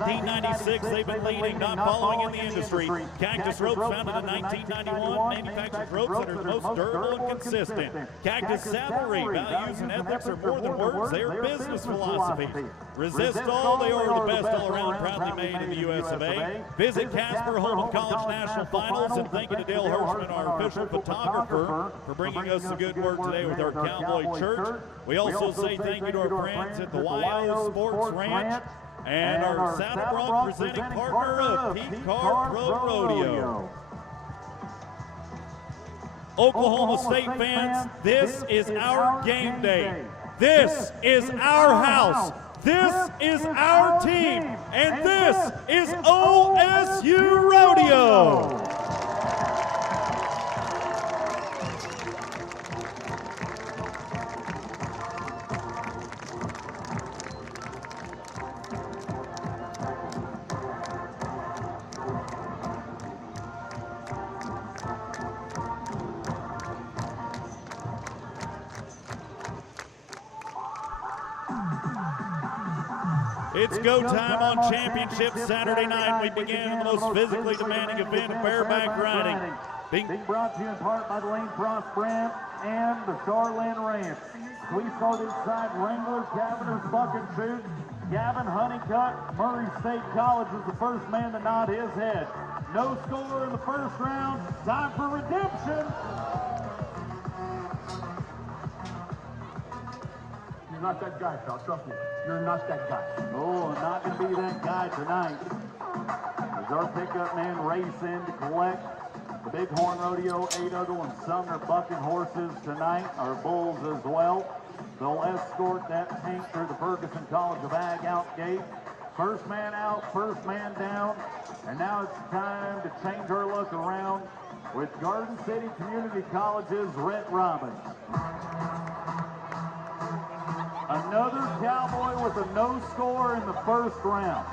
1996, they've been leading, not following in the industry. Cactus ropes founded in 1991, manufactures ropes that are the most durable and consistent. Cactus Saddlery, values and ethics are more than words, they are business philosophy. Resist all, they are the best all around, proudly made in the US of A. Visit Casper Holman College National Finals, and thank you to Dale Hirschman, our official photographer, for bringing us the good work today with our Cowboy Church. We also say thank you to our friends at the YO Sports Ranch and our Saddle Bronc presenting partner of Pete Carr Pro Rodeo. Oklahoma State fans, this is our game day. This is our house. This is our team. And this is OSU Rodeo. It's go time on Championship Saturday night. We begin in the most physically demanding event of bareback riding. Being brought to you in part by the Lane Frost brand and the Charlene Ranch. We start inside Wrangler, Cavender's Bucket Shoot. Gavin Honeycutt, Murray State College, is the first man to nod his head. No score in the first round. Time for redemption. You're not that guy, pal. Trust me. You're not that guy. Oh, not going to be that guy tonight. As our pickup man race in to collect the Bighorn Rodeo 800 and Sumner bucking horses tonight, our bulls as well. They'll escort that tank through the Ferguson College of Ag out gate. First man out, first man down. And now it's time to change our look around with Garden City Community College's Rhett Robbins. Another Cowboy with a no score in the first round.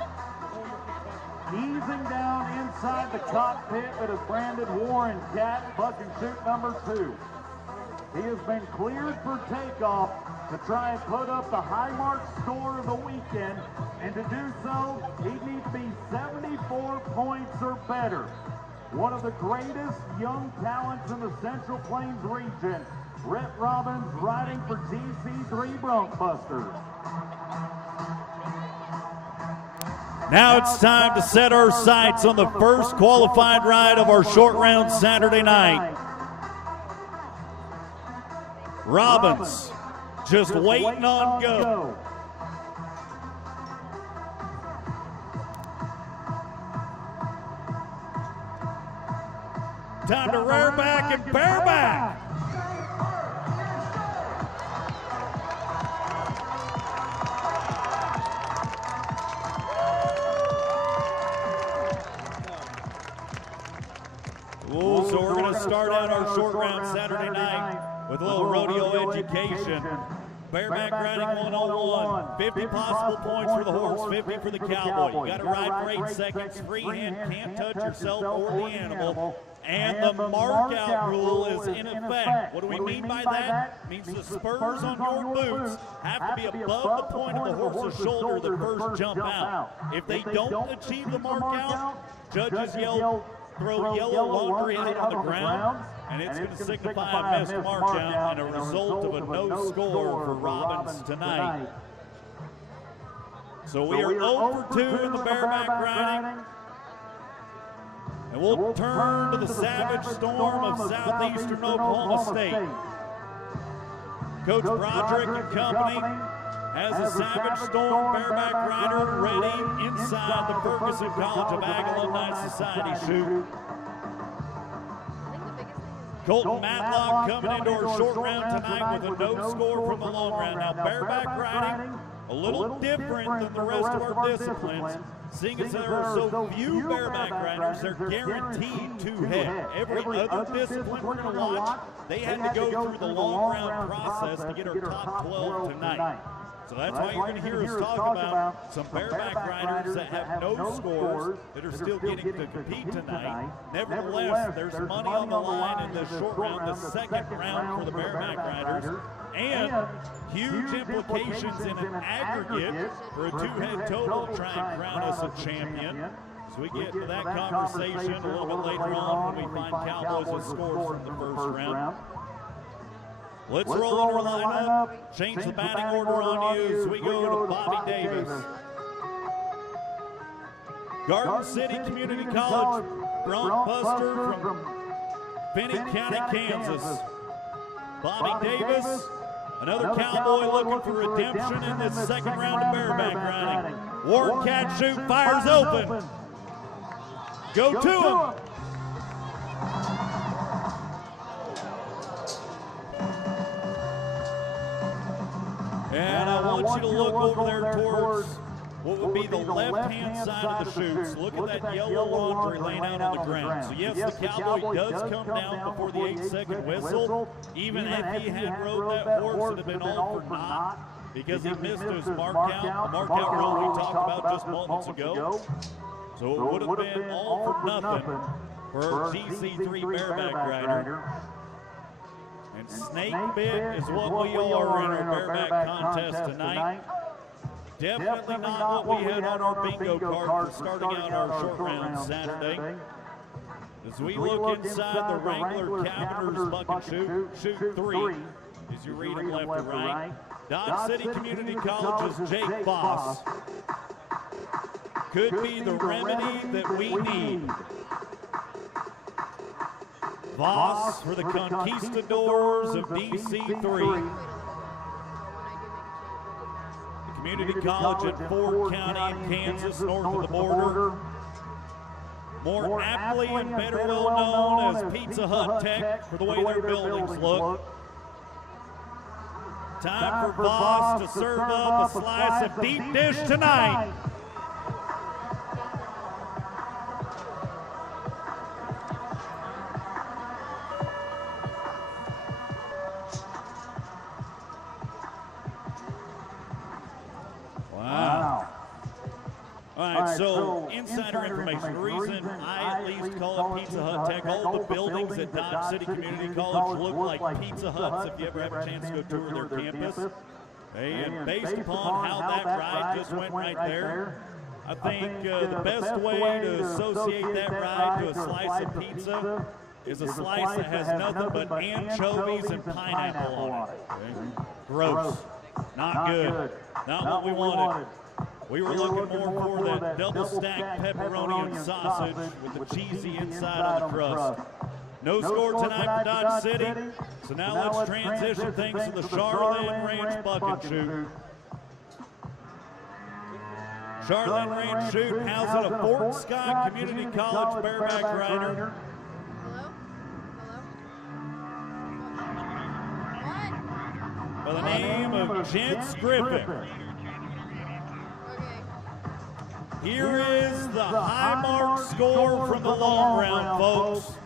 Easing down inside the cockpit that is branded Warren Cat, buck and shoot number 2. He has been cleared for takeoff to try and put up the high mark score of the weekend, and to do so, he needs to be 74 points or better. One of the greatest young talents in the Central Plains region, Rhett Robbins, riding for GC3 Bronc Busters. Now it's time to set our sights on the first qualified ride of our short round Saturday night. Robbins just waiting on go. Time to rear back and bareback. Oh, so we're going to start out our short round Saturday night with a little rodeo education. Bareback riding 101, 50 possible points for the horse, 50 for the cowboy. You got to ride for 8 seconds, freehand, can't touch yourself or the animal. And the mark out rule is in effect. What do we mean by that? It means the spurs on your boots have to be above the point of the horse's shoulder the first jump out. If they don't achieve the mark out, judges yell, throw yellow laundry out on the ground, and it's going to signify a missed march out and a result of a no score for Robbins tonight. So we are 0 for 2 in the bareback riding. And we'll turn to the Savage Storm of southeastern Oklahoma State. Coach Broderick and company has a Savage Storm bareback rider ready inside the Ferguson College of Ag Alumni Society chute. Colton Matlock coming into our short round tonight with a no score from the long round. Now bareback riding, a little different than the rest of our disciplines. Seeing as there are so few bareback riders, they're guaranteed to head. Every other discipline we're going to watch, they had to go through the long round process to get our top 12 tonight. So that's why you're going to hear us talk about some bareback riders that have no scores that are still getting to compete tonight. Nevertheless, there's money on the line in this short round, the second round for the bareback riders. and huge implications in an aggregate for a two-head total to try and crown us a champion. So we get into that conversation a little bit later on when we find Cowboys with scores from the first round. Let's roll our lineup, change the batting order on you as we go to Bobby Davis. Garden City Community College bronc buster from Payne County, Kansas. Bobby Davis, another Cowboy looking for redemption in this second round of bareback riding. Warren Cat shoot, fires open. Go to him. And I want you to look over there towards what would be the left-hand side of the chutes. Look at that yellow laundry laying out on the ground. So yes, the Cowboy does come down before the 8-second whistle. Even if he had rode that horse, it would have been all for naught because he missed his mark out, the mark out rule we talked about just moments ago. So it would have been all for nothing for GC3 bareback rider. And snake bit is what we are in our bareback contest tonight. Definitely not what we had on our bingo card for starting out our short round Saturday. As we look inside the Wrangler Caverners bucket chute 3, as you read them left to right. Dodge City Community College's Jake Voss could be the remedy that we need. Voss for the Conquistadors of DC3. Community College in Ford County in Kansas, north of the border. More aptly and better well known as Pizza Hut Tech for the way their buildings look. Time for Voss to serve up a slice of deep dish tonight. So, insider information. The reason I at least call it Pizza Hut Tech, all the buildings at Dodge City Community College look like Pizza Huts if you ever have a chance to go tour their campus. And based upon how that ride just went right there, I think the best way to associate that ride to a slice of pizza is a slice that has nothing but anchovies and pineapple on it. Okay? Gross. Not good. Not what we wanted. We were looking more for that double-stacked pepperoni and sausage with the cheesy inside on the crust. No score tonight for Dodge City, so now let's transition things to the Charlotte Ranch bucket chute. Charlotte Ranch chute housing a Fort Scott Community College bareback rider. By the name of Gents Griffin. Here is the high mark score from the long round, folks.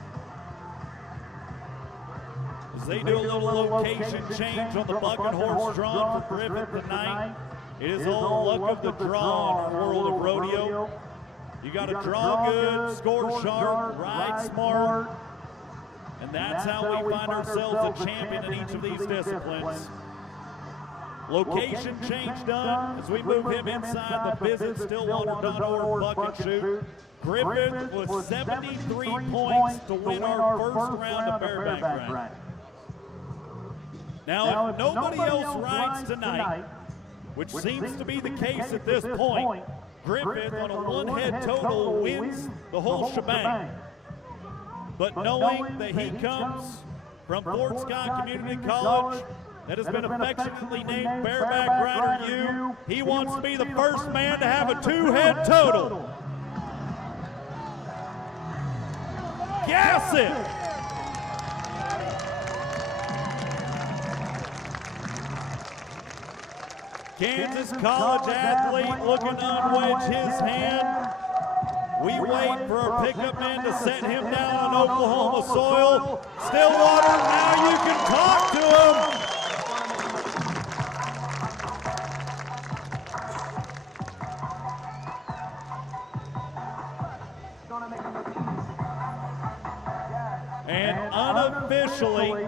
As they do a little location change on the bucket horse drawn for Griffin tonight, it is all luck of the draw in our world of rodeo. You got to draw good, score sharp, ride smart, and that's how we find ourselves a champion in each of these disciplines. Location change done as we move him inside the Visit Stillwater.org bucket chute. Griffin with 73 points to win our first round of bareback riding. Now, if nobody else rides tonight, which seems to be the case at this point, Griffin on a one-head total wins the whole shebang. But knowing that he comes from Fort Scott Community College, that has been affectionately named Bareback Rider U, he wants to be the first man to have a two-head total. Gas it! Kansas College athlete looking to unwedge his hand. We wait for our pickup man to set him down on Oklahoma soil. Stillwater, now you can talk to him. And unofficially,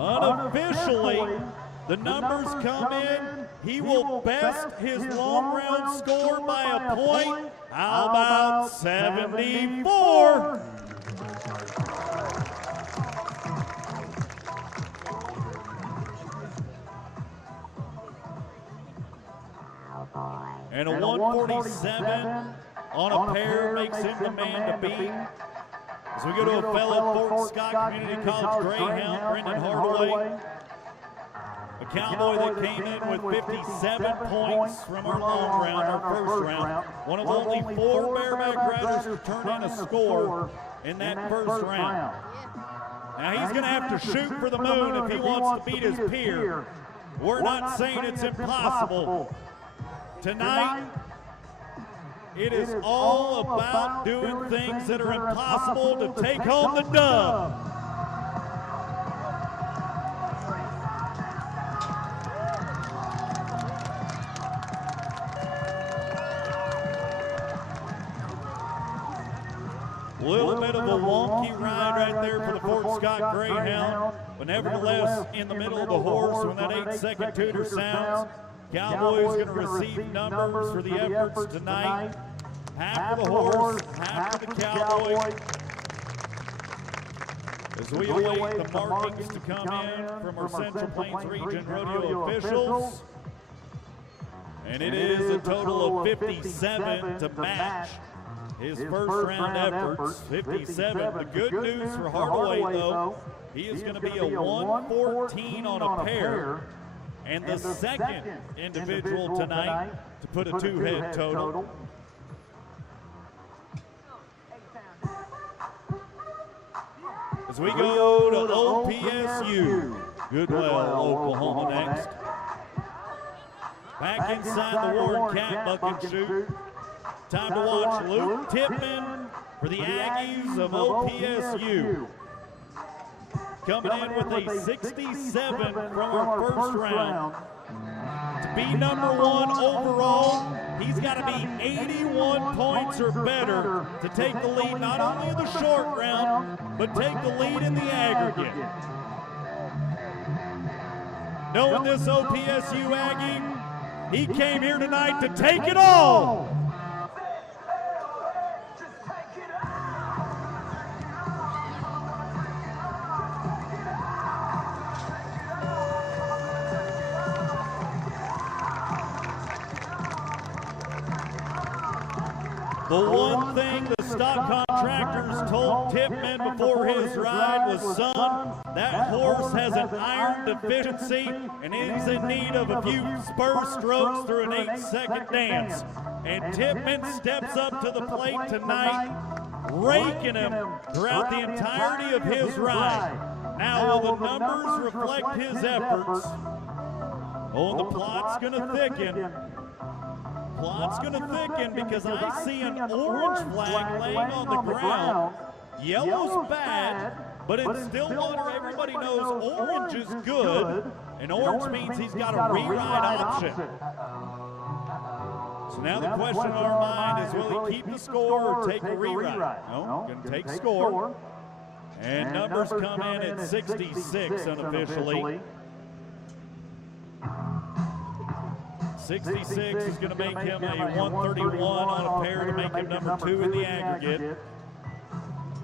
Unofficially, the numbers come in. He will best his long round score by a point. How about 74? And a 147 on a pair makes him the man to beat. As we go to a fellow Fort Scott Community College Greyhound, Brendan Hardaway. A Cowboy that came in with 57 points from our long round, our first round. One of only 4 bareback riders to turn in a score in that first round. Now he's going to have to shoot for the moon if he wants to beat his peer. We're not saying it's impossible. Tonight, it is all about doing things that are impossible to take home the dub. A little bit of a wonky ride right there for the Fort Scott Greyhound, but nevertheless, in the middle of the horse when that 8-second tutor sounds, Cowboy's going to receive numbers for the efforts tonight. Half for the horse, half for the Cowboy. As we await the markings to come in from our Central Plains Region rodeo officials. And it is a total of 57 to match his first round efforts. 57. The good news for Hardaway, though, he is going to be a 114 on a pair. And the second individual tonight to put a 2-head total. As we go to OPSU, Goodwell, Oklahoma next. Back inside the Warren Cat Bucket Chute. Time to watch Luke Tippman for the Aggies of OPSU. Coming in with a 67 from our first round. To be number 1 overall, he's got to be 81 points or better to take the lead not only in the short round, but take the lead in the aggregate. Knowing this OPSU Aggie, he came here tonight to take it all. The one thing the stock contractors told Tippman before his ride was, son, that horse has an iron deficiency and is in need of a few spur strokes through an 8-second dance. And Tippman steps up to the plate tonight, raking him throughout the entirety of his ride. Now, will the numbers reflect his efforts? Oh, and the plot's going to thicken. Plot's going to thicken because I see an orange flag laying on the ground. Yellow's bad, but in Stillwater, everybody knows orange is good, and orange means he's got a reride option. So now the question on our mind is, will he keep the score or take a reride? No, going to take score. And numbers come in at 66 unofficially. 66 is going to make him a 131 on a pair to make him number 2 in the aggregate.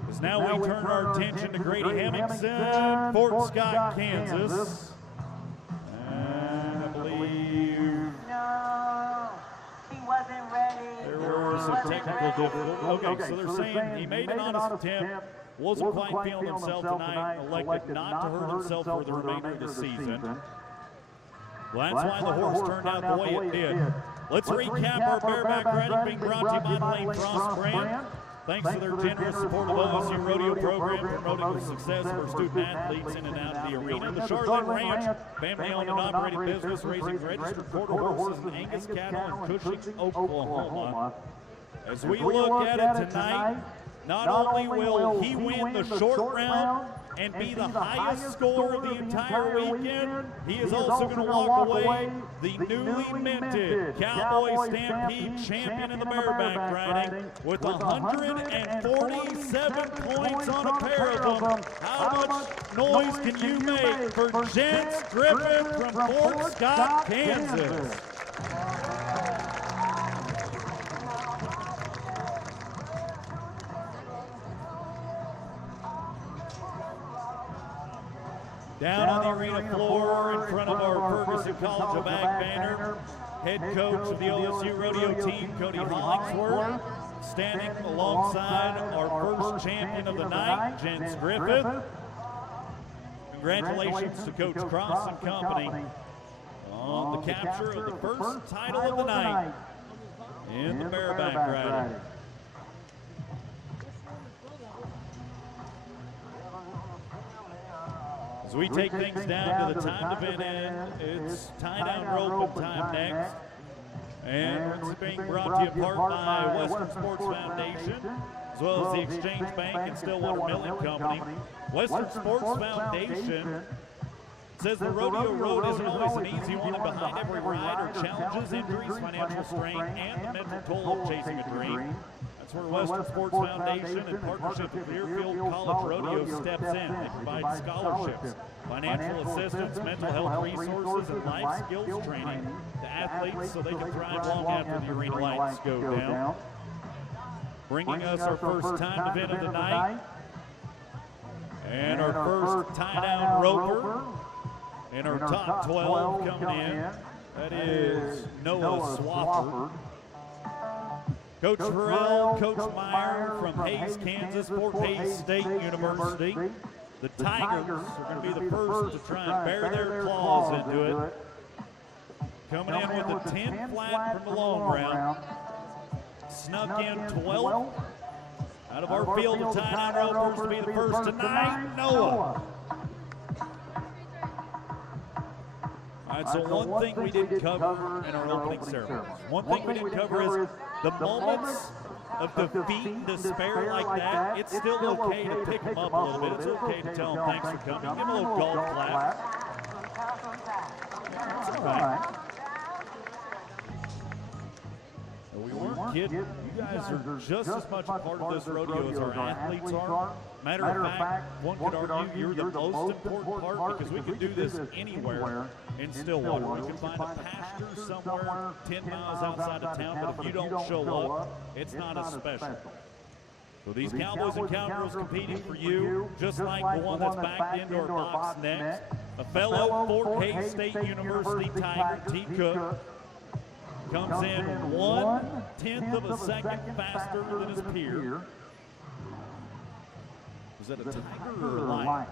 As now we turn our attention to Grady Hemmingson, Fort Scott, Kansas. And I believe he wasn't ready. There were some technical difficulties. Okay, so they're saying he made an honest attempt, wasn't quite feeling himself tonight, elected not to hurt himself for the remainder of the season. Well, that's why the horse turned out the way it did. Let's recap our bareback riding being brought to you by the Lane Frost brand. Thanks to their generous support of OSU Rodeo program, promoting the success of our student athletes in and out of the arena. The Charlotte Ranch, family-owned and operated business, raising registered quarter horses and Angus cattle in Cushing, Oklahoma. As we look at it tonight, not only will he win the short round, and be the highest score of the entire weekend, he is also going to walk away the newly minted Cowboy Stampede champion in the bareback riding with 147 points on a pair of them. How much noise can you make for Gents Griffith from Fort Scott, Kansas? Down on the arena floor in front of our Ferguson College of Ag banner, head coach of the OSU Rodeo Team, Cody Hollingsworth, standing alongside our first champion of the night, Gents Griffith. Congratulations to Coach Cross and company on the capture of the first title of the night in the bareback riding. As we take things down to the timed event end, it's tie-down rope and time next. And it's being brought to you in part by Western Sports Foundation, as well as the Exchange Bank and Stillwater Milling Company. Western Sports Foundation says the rodeo road isn't always an easy one, and behind every ride are challenges, injuries, financial strain, and the mental toll of chasing a dream. That's where Western Sports Foundation, in partnership with Deerfield College Rodeo, steps in. They provide scholarships, financial assistance, mental health resources, and life skills training to athletes so they can thrive long after the arena lights go down. Bringing us our first timed event of the night, and our first tie-down roper, and our top 12 coming in. That is Noah Swafford. Coach Farrell, Coach Meyer from Hays, Kansas, Fort Hays State University. The Tigers are going to be the first to try and bear their claws into it. Coming in with a 10 flat from the long round. Snuck in 12th out of our field of tie-down ropers to be the first tonight, Noah. All right, so one thing we didn't cover in our opening ceremony. One thing we didn't cover is the moments of defeat and despair like that. It's still okay to pick them up a little bit. It's okay to tell them thanks for coming. Give them a little golf clap. That's all right. We weren't kidding. You guys are just as much a part of this rodeo as our athletes are. Matter of fact, one could argue you're the most important part because we can do this anywhere in Stillwater. We can find a pasture somewhere 10 miles outside of town, but if you don't show up, it's not as special. So these Cowboys and Cowgirls competing for you, just like the one that's backed into our box next. A fellow Fort Hays State University Tiger, T. Cook, comes in 1/10 of a second faster than his peer. Was that a tiger or a lion?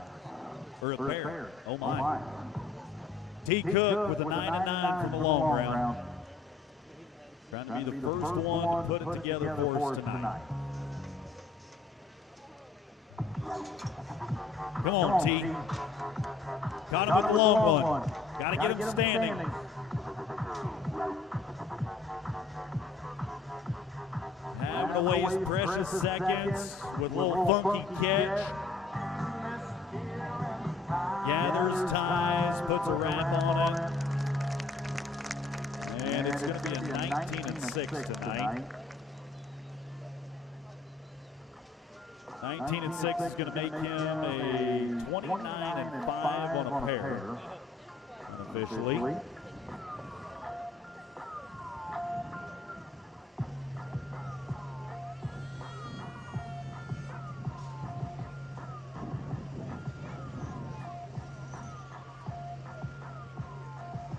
Or a bear? Oh my. T. Cook with a 9-9 from the long round. Trying to be the first one to put it together for us tonight. Come on, T. Caught him with the long one. Got to get him standing. Having to waste precious seconds with a little funky catch. Gathers ties, puts a wrap on it. And it's going to be a 19-6 tonight. 19-6 is going to make him a 29-5 on a pair, unofficially.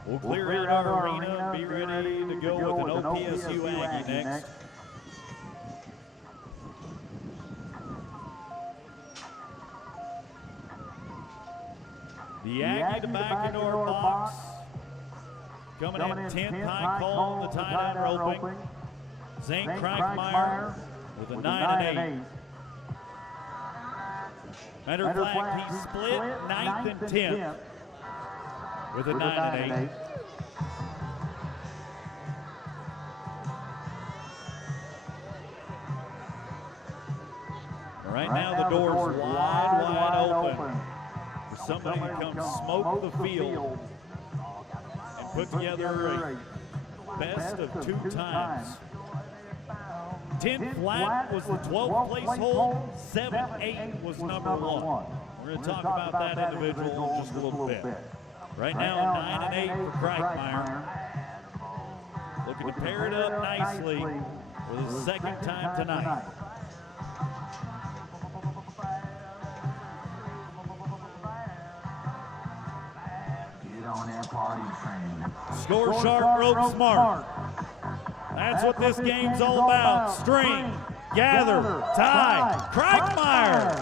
We'll clear out our arena and be ready to go with an OPSU Aggie next. The Aggie to back into our box. Coming in 10th high call on the tie-down roping. Zane Krankmeyer with a 9-8. Matter of fact, he split 9th and 10th. With a 9-8. Right now the door's wide open for somebody to come smoke the field and put together a best of 2 times. 10 flat was the 12th place hole, 7-8 was number 1. We're going to talk about that individual in just a little bit. Right now, 9-8 for Kreitmeyer. Looking to pair it up nicely for the second time tonight. Score sharp, rope smart. That's what this game's all about. String, gather, tie, Kreitmeyer.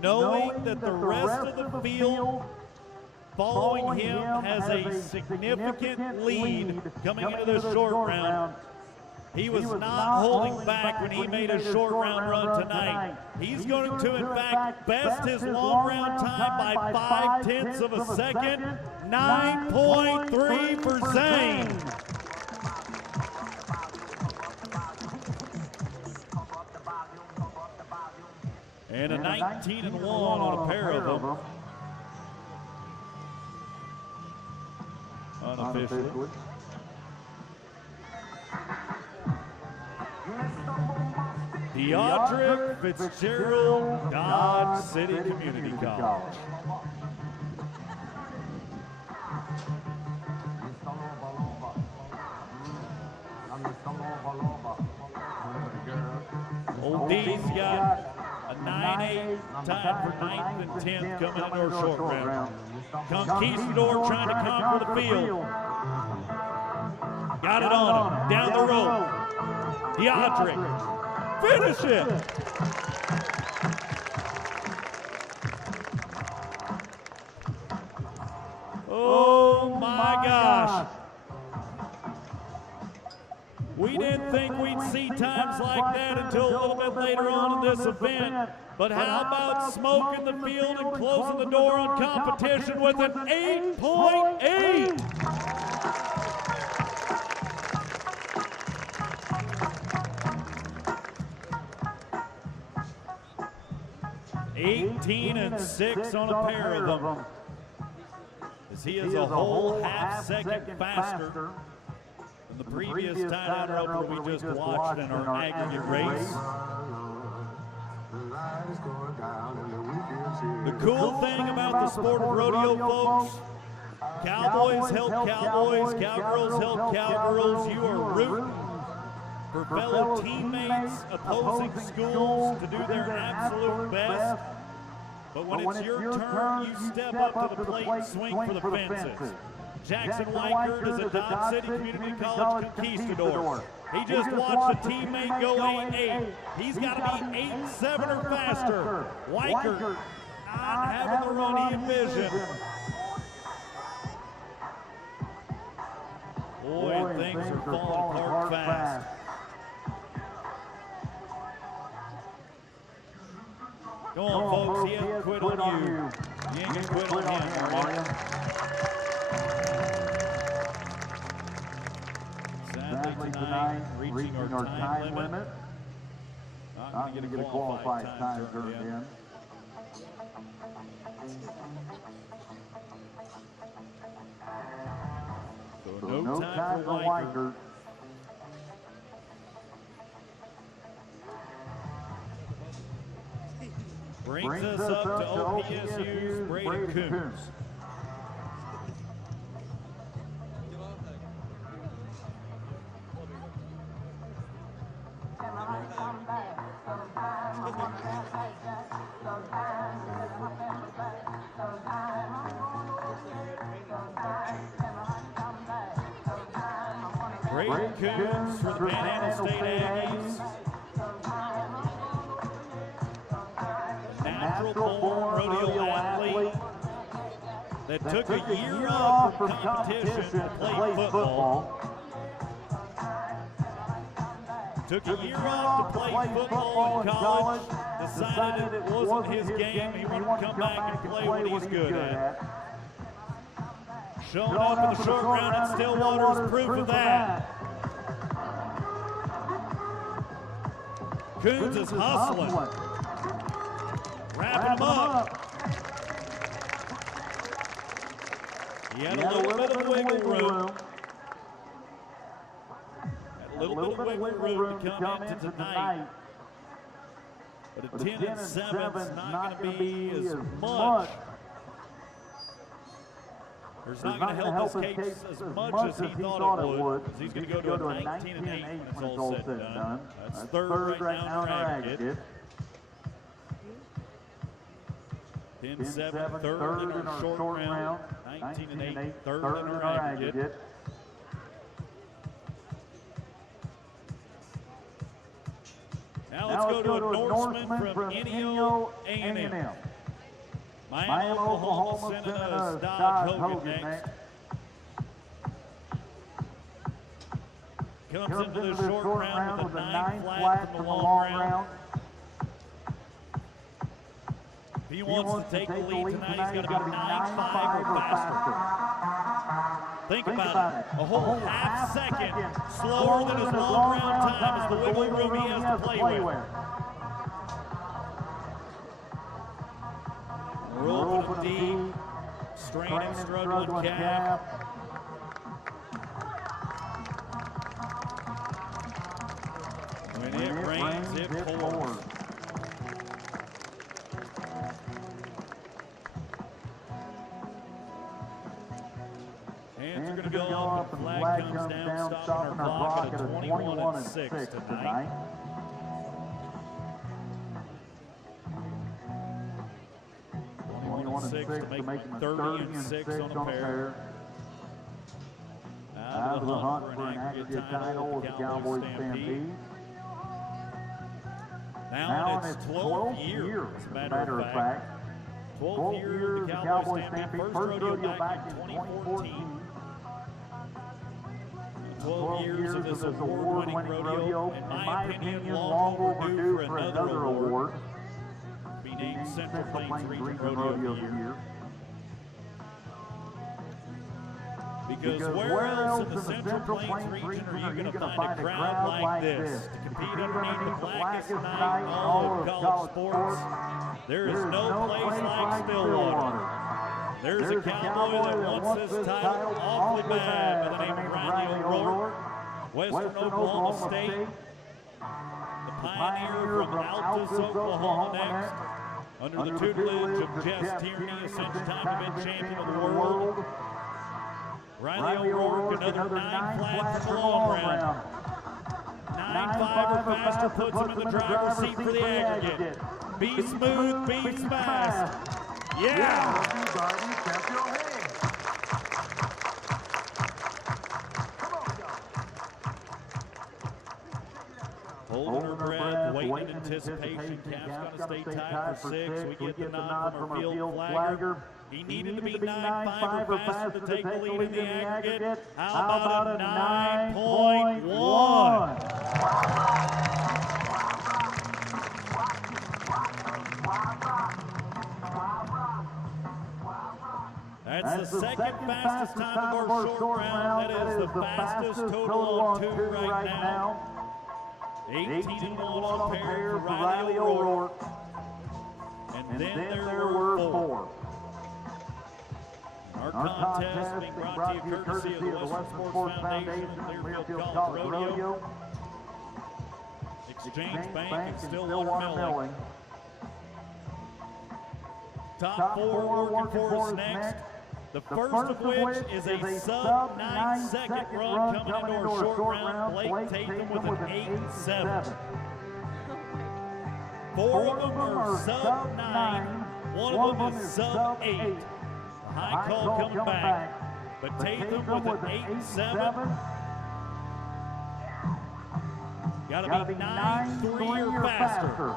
Knowing that the rest of the field following him has a significant lead coming into this short round, he was not holding back when he made a short round run tonight. He's going to, in fact, best his long round time by 5/10 of a second, 9.3 for Zane. And a 19-1 on a pair of them. Unofficially. Deodrick Fitzgerald, Dodge City Community College. Old D's got a 9-8 time for 9th and 10th coming into our short round. Conquistador trying to conquer the field. Got it on him, down the road. Deodrick. Finish it! Oh my gosh. We didn't think we'd see times like that until a little bit later on in this event. But how about smoking the field and closing the door on competition with an 8.8? 18-6 on a pair of them, as he is a whole half-second faster than the previous tie-down opener we just watched in our aggregate race. The cool thing about the sport of rodeo, folks, cowboys help cowboys, cowgirls help cowgirls. You are rooting for fellow teammates, opposing schools to do their absolute best. But when it's your turn, you step up to the plate and swing for the fences. Jackson Weichert is a Dodge City Community College conquistador. He just watched a teammate go 8-8. He's got to be 8-7 or faster. Weichert not having the run he envisioned. Boy, things are falling apart fast. Go on, folks. He hasn't quit on you. You ain't gonna quit on him, are you? Sadly tonight, reaching our time limit. Not gonna get a qualified time turned in. So no time for Weichert. Brings us up to OPSU's Braden Coombs. Braden Coombs for the Panhandle State Aggies. Natural-born rodeo athlete that took a year off from competition to play football. Took a year off to play football in college, decided it wasn't his game, he wanted to come back and play what he's good at. Showing up in the short round at Stillwater is proof of that. Coons is hustling. Wrapping him up. He had a little bit of wiggle room. Had a little bit of wiggle room to come into tonight. But a 10 and 7 is not going to be as much. It's not going to help his case as much as he thought it would. He's going to go to a 19 and 8 when it's all said and done. That's third right now in our aggregate. 10-7, third in our short round. 19 and 8, third in our aggregate. Now let's go to a Norseman from NEO A&M. Miami, Oklahoma sending us Dodge Hogan next. Comes into the short round with a 9 flat from the long round. If he wants to take the lead tonight, he's got to be 9-5 or faster. Think about it. A whole half second slower than his long round time is the wiggle room he has to play with. We're open deep, straining, struggling calf. When it rains, it pours. Hands are going to go up, and the flag comes down, stopping our clock at a 21 and 6 tonight. 6 to make 30 and 6 on a pair. Out of the hunt for an aggregate title with the Cowboy Stampede. Now in its 12th year, as a matter of fact. 12th year of the Cowboy Stampede. First rodeo back in 2014. 12 years of this award-winning rodeo. In my opinion, long overdue for another award. Be named Central Plains Region Rodeo of the Year. Because where else in the Central Plains region are you going to find a crowd like this to compete underneath the blackest night in all of college sports? There is no place like Stillwater. There's a cowboy that wants this title awfully bad by the name of Ronnie O'Rourke, Western Oklahoma State, the pioneer from Altus, Oklahoma next, under the tutelage of Jess Tierney, Ascension Time Event Champion of the World. Riley O'Rourke, another 9 flat from the long round. 9-5 or faster puts him in the driver's seat for the aggregate. Be smooth, be fast. Yeah! Holding her breath, waiting in anticipation. Calf's going to stay tight for 6. We get the nod from our field flagger. He needed to be 9-5 or faster to take the lead in the aggregate. How about a 9.1? That's the second fastest time of our short round. That is the fastest total on 2 right now. 18-1 on a pair for Riley O'Rourke. And then there were 4. Our contest being brought to you courtesy of the Western Sports Foundation and Clearfield College Rodeo, Exchange Bank, and Stillwater Milling. Top 4 working for us next. The first of which is a sub 9-second run coming into our short round. Blake Tatum with an 8-7. 4 of them are sub 9. 1 of them is sub 8. High call coming back, but Tatum with an 8-7. Got to be 9-3 or faster.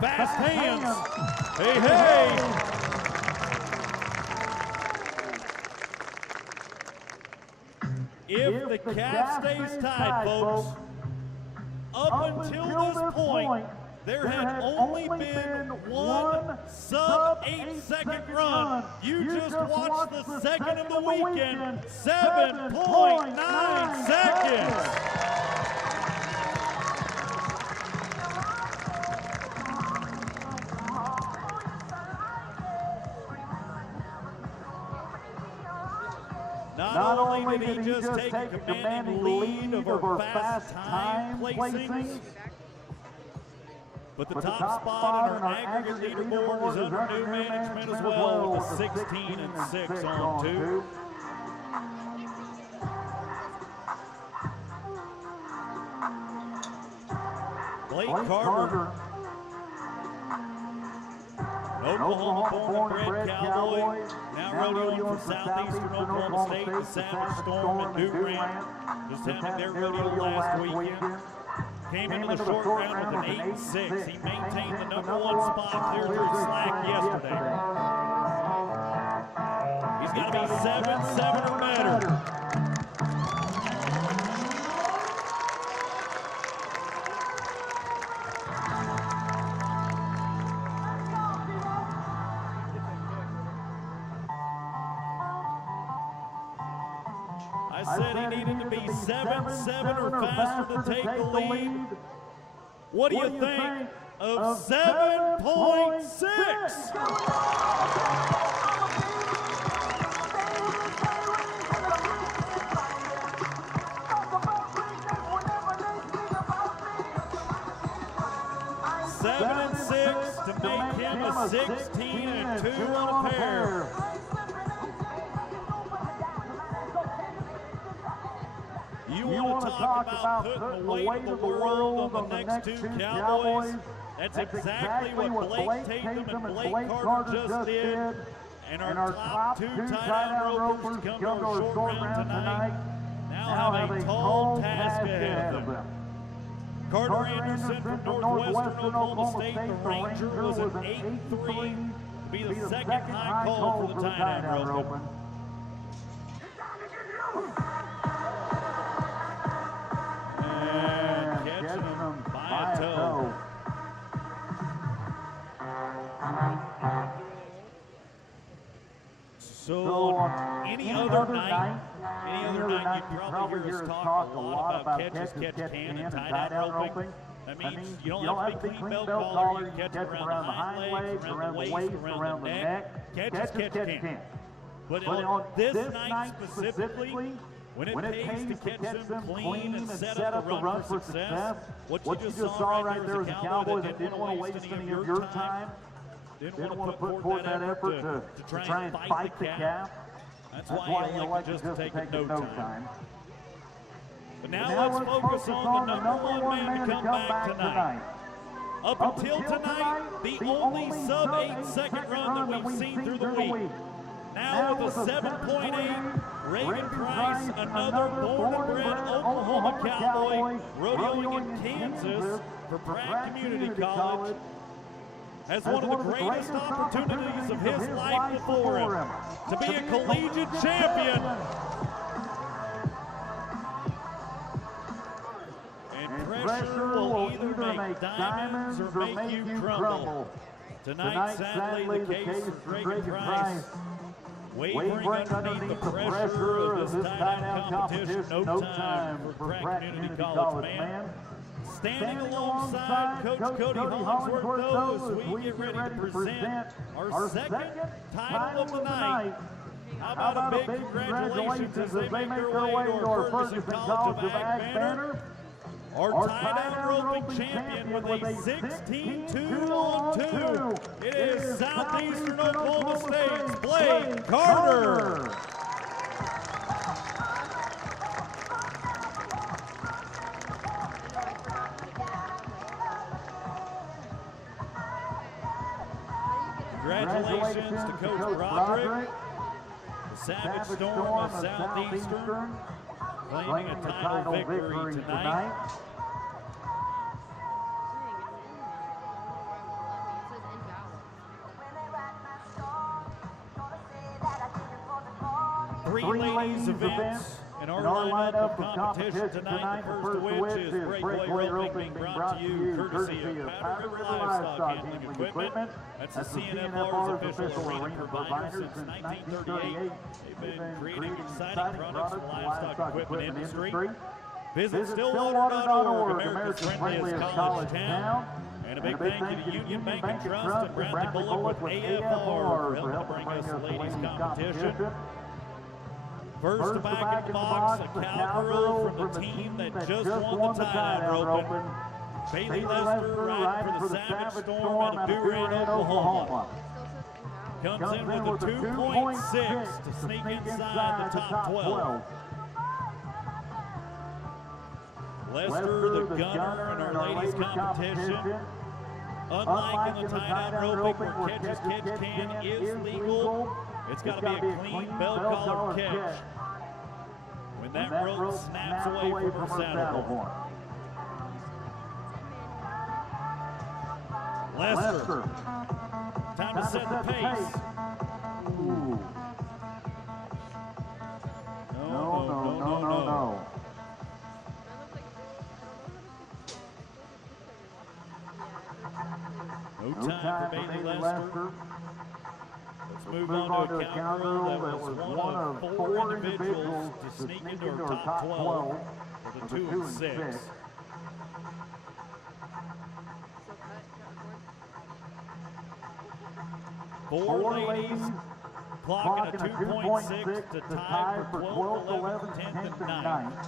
Fast hands. Hey, hey. If the calf stays tied, folks, up until this point, there had only been one sub-8-second run. You just watched the second of the weekend, 7.9 seconds. Not only did he just take a commanding lead of our fast time placings, but the top spot in our aggregate leaderboard is under new management as well with a 16-6 on 2. Blake Carter, Oklahoma-born and bred Cowboy, now rodeoing for Southeastern Oklahoma State, the Savage Storm and Durant, just having their rodeo last weekend. Came into the short round with an 8-6. He maintained the #1 spot, clear through slack yesterday. He's got to be 7-7 or better. I said he needed to be 7-7 or faster to take the lead. What do you think of 7.6? 7-6 to make him a 16-2 on a pair. You want to talk about putting the weight of the world on the next two Cowboys? That's exactly what Blake Tatum and Blake Carter just did. And our top two tight end ropers come to our short round tonight. Now have a tall task ahead of them. Carter Anderson from Northwestern Oklahoma State, the Ranger, was an 8-3 to be the second high call for the tight end rope. And catching him by a toe. So on any other night, you'd probably hear us talk a lot about catch as catch can and tight end roping. That means you don't have to be clean belt collar, you can catch it around the hind legs, around the waist, around the neck. Catch as catch can. But on this night specifically, when it pays to catch them clean and set up the run for success, what you just saw right there is a Cowboy that didn't want to waste any of your time, didn't want to put forth that effort to try and fight the calf. That's why you like to just take no time. But now let's focus on the #1 man to come back tonight. Up until tonight, the only sub-8-second run that we've seen through the week. Now with a 7.8, Reagan Price, another born and bred Oklahoma Cowboy, rodeoing in Kansas for Pratt Community College, has one of the greatest opportunities of his life before him to be a collegiate champion. And pressure will either make diamonds or make you crumble. Tonight, sadly, the case for Reagan Price. Wavering underneath the pressure of this tight end competition, no time for Pratt Community College, man. Standing alongside Coach Cody Hollingsworth, though, as we get ready to present our second title of the night. How about a big congratulations as they make their way to our Ferguson College of Ag banner. Our tight end roping champion with a 16-2 on 2. It is Southeastern Oklahoma State's Blake Carter. Congratulations to Coach Broderick, the Savage Storm of Southeastern, claiming a title victory tonight. Three ladies events in our lineup of competition tonight, the first of which is Breakaway roping being brought to you courtesy of Powder River Livestock Handling Equipment. That's the CNFR's official arena provider since 1938. They've been creating exciting products for the livestock equipment industry. Visit Stillwater.org, America's friendliest college town. And a big thank you to Union Bank and Trust and Bradley Bullock with AFR for helping to bring us the ladies' competition. First to back in the box, a cowgirl from the team that just won the tie-down roping. Bailey Lester riding for the Savage Storm out of Durant, Oklahoma. Comes in with a 2.6 to sneak inside the top 12. Lester, the gunner in our ladies' competition. Unlike in the tie-down roping where catch can is legal, it's got to be a clean bell-collared catch when that rope snaps away from her saddle horn. Lester, time to set the pace. Ooh. No. No time for Bailey Lester. Let's move on to a cowgirl that was one of 4 individuals to sneak into our top 12 with a 2 and 6. Four ladies clocking a 2.6 to tie for 12th, 11th, 10th, and 9th.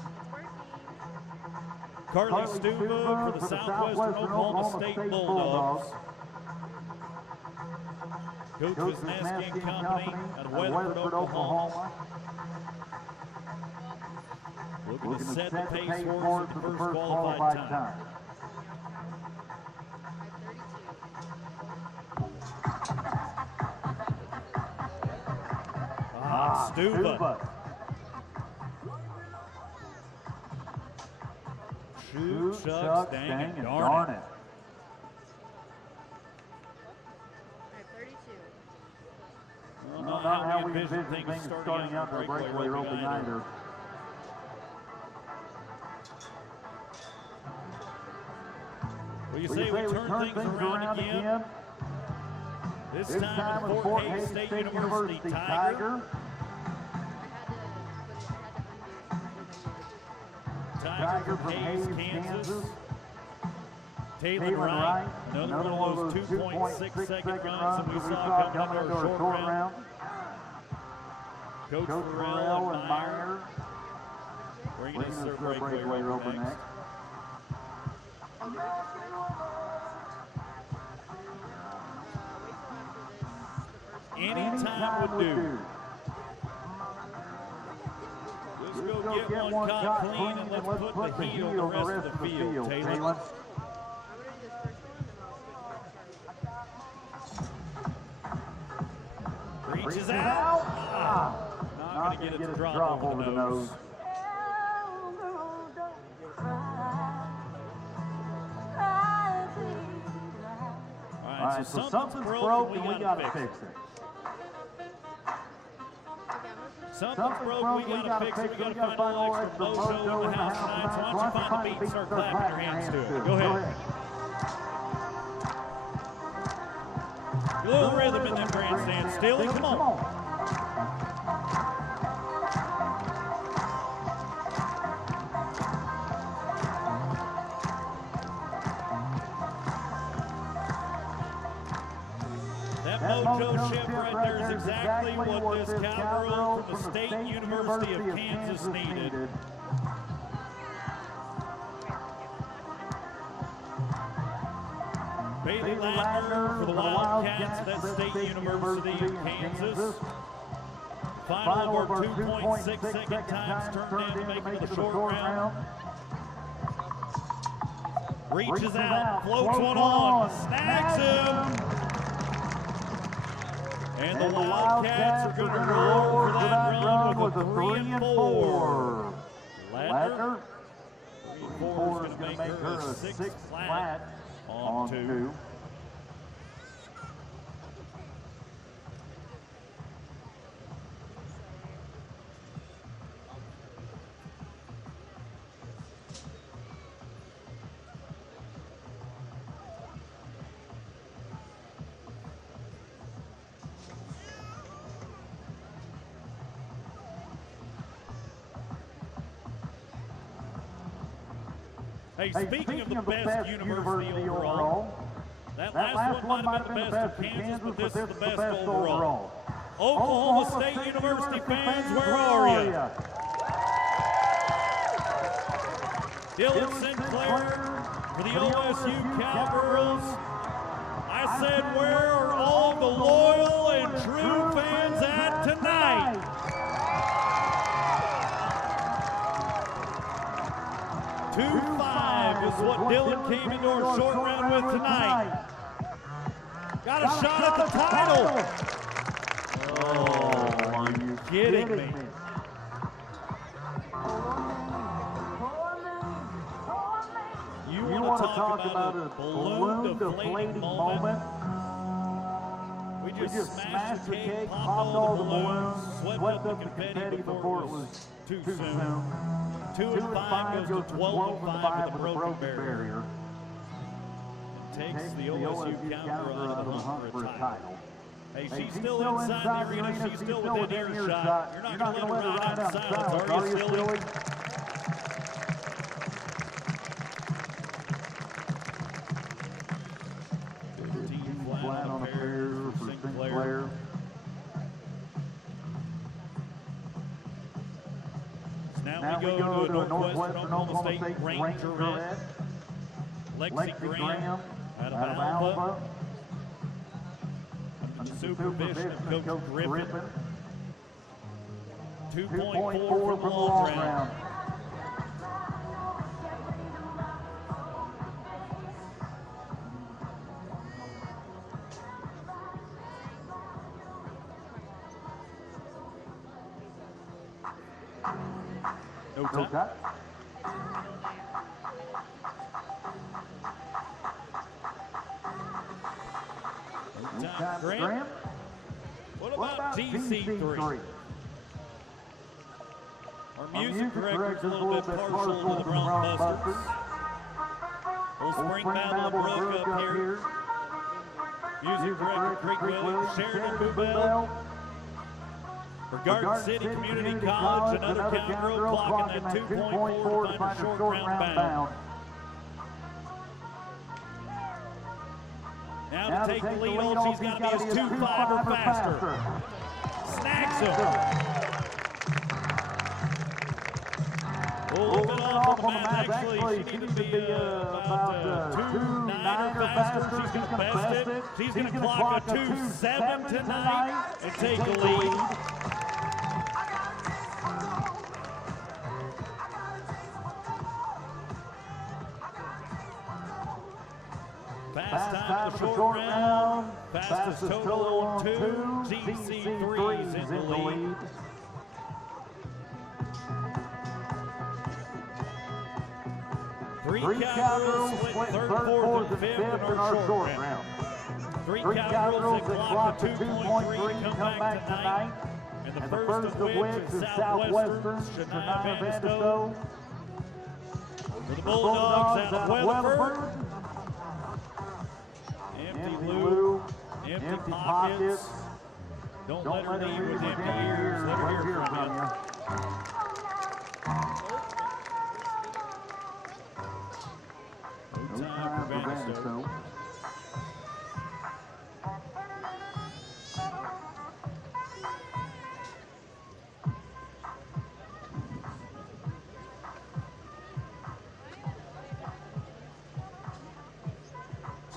Carly Stuba for the Southwestern Oklahoma State Bulldogs. Coach Wisniewski and Company out of Weatherford, Oklahoma. Looking to set the pace for us at the first qualified time. Stuba. Shoot, shucks, dang and darn it. I don't know how we envision things starting out in the breakaway roping either. Well, you say we turn things around again. This time with Fort Hays State University Tiger. Tiger from Hays, Kansas. Taylor Wright, another one of those 2.6 second runs that we saw coming into our short round. Coach Farrell and Meyer bringing us their breakaway roper next. Any time would do. Just go get one caught clean and let's put the heel on the rest of the field, Taylor. Reaches out. Not going to get it to drop over the nose. All right, so something's broken, we got to fix it. Something's broken, we got to fix it. We got to find a little extra mojo in the house tonight. So why don't you find the beat and start clapping your hands to it. Go ahead. A little rhythm in that grandstand. Steely, come on. That mojo shift right there is exactly what this cowgirl from the State University of Kansas needed. Bailey Ladner for the Wildcats, that's State University of Kansas. Final of our 2.6 second times turned in to make it to the short round. Reaches out, floats one on, snags him. And the Wildcats are going to roll for that run with a 3 and 4. Ladner, 3 and 4 is going to make her a 6 flat on 2. Hey, speaking of the best university overall, that last one might have been the best of Kansas, but this is the best overall. Oklahoma State University fans, where are you? Dylan Sinclair for the OSU Cowgirls. I said, where are all the loyal and true fans at tonight? .25 is what Dylan came into our short round with tonight. Got a shot at the title. Oh, are you kidding me? You want to talk about a balloon deflating moment? We just smashed the cake, popped all the balloons, swept up the confetti before it was too soon. 2 and 5 goes to 12 and 5 with a broken barrier. Takes the OSU Cowgirl out of the hunt for a title. Hey, she's still inside the arena. She's still within earshot. You're not going to let her ride out in silence, are you, silly? Flat on a pair for Sinclair. Now we go to a Northwestern Oklahoma State Rangerette. Lexi Graham out of Alva. Under the supervision of Coach Griffin. 2.4 for the long round. No time. Graham. What about DC3? Our music director's a little bit partial to the Bronc Busters. Little spring battle of Brook up here. Music director Creek Williams, Sheridan Boubel. For Garden City Community College, another cowgirl clocking that 2.4 to find a short round bound. Now to take the lead, all she's got to be is 2.5 or faster. Snacks him. A little bit off on the math. Actually, she needed to be about 2.9 or faster. She's going to best it. She's going to clock a 2.7 tonight and take the lead. Fast time of the short round. Fastest total on 2. GC3's in the lead. Three cowgirls split third, fourth, and fifth in our short round. Three cowgirls that clocked a 2.3 come back tonight. And the first of which is Southwestern, Shania Vandestow. For the Bulldogs out of Weatherford. Empty Lou, empty pockets. Don't let her leave with empty ears. Let her hear from you. No time for Vandestow.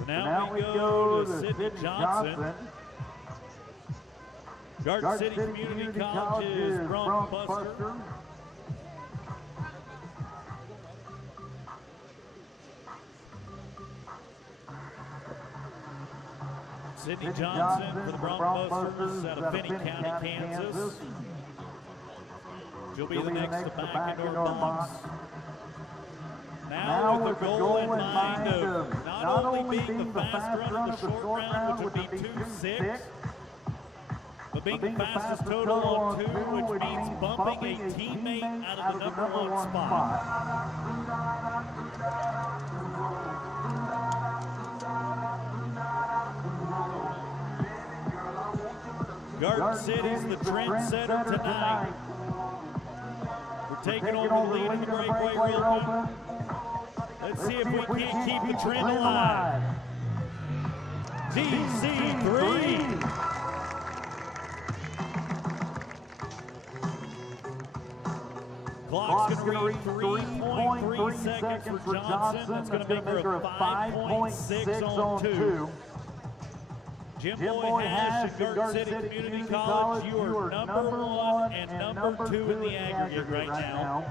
Now we go to Sydney Johnson. Garden City Community College's Bronc Buster. Sydney Johnson for the Bronc Busters out of Finney County, Kansas. She'll be the next to back into our box. Now with the goal in mind of not only being the fast runner in the short round, which would be 2.6, but being the fastest total on 2, which means bumping a teammate out of the #1 spot. Garden City's the trendsetter tonight. We're taking over the lead in the Breakaway Rodeo. Let's Let's see if we can't keep the trend alive. GC3. Clock's going to read 3.3 seconds for Johnson. That's going to make her a 5.6 on 2. Jim Boy Hash at Garden City Community College, you are number 1 and number 2 in the aggregate right now.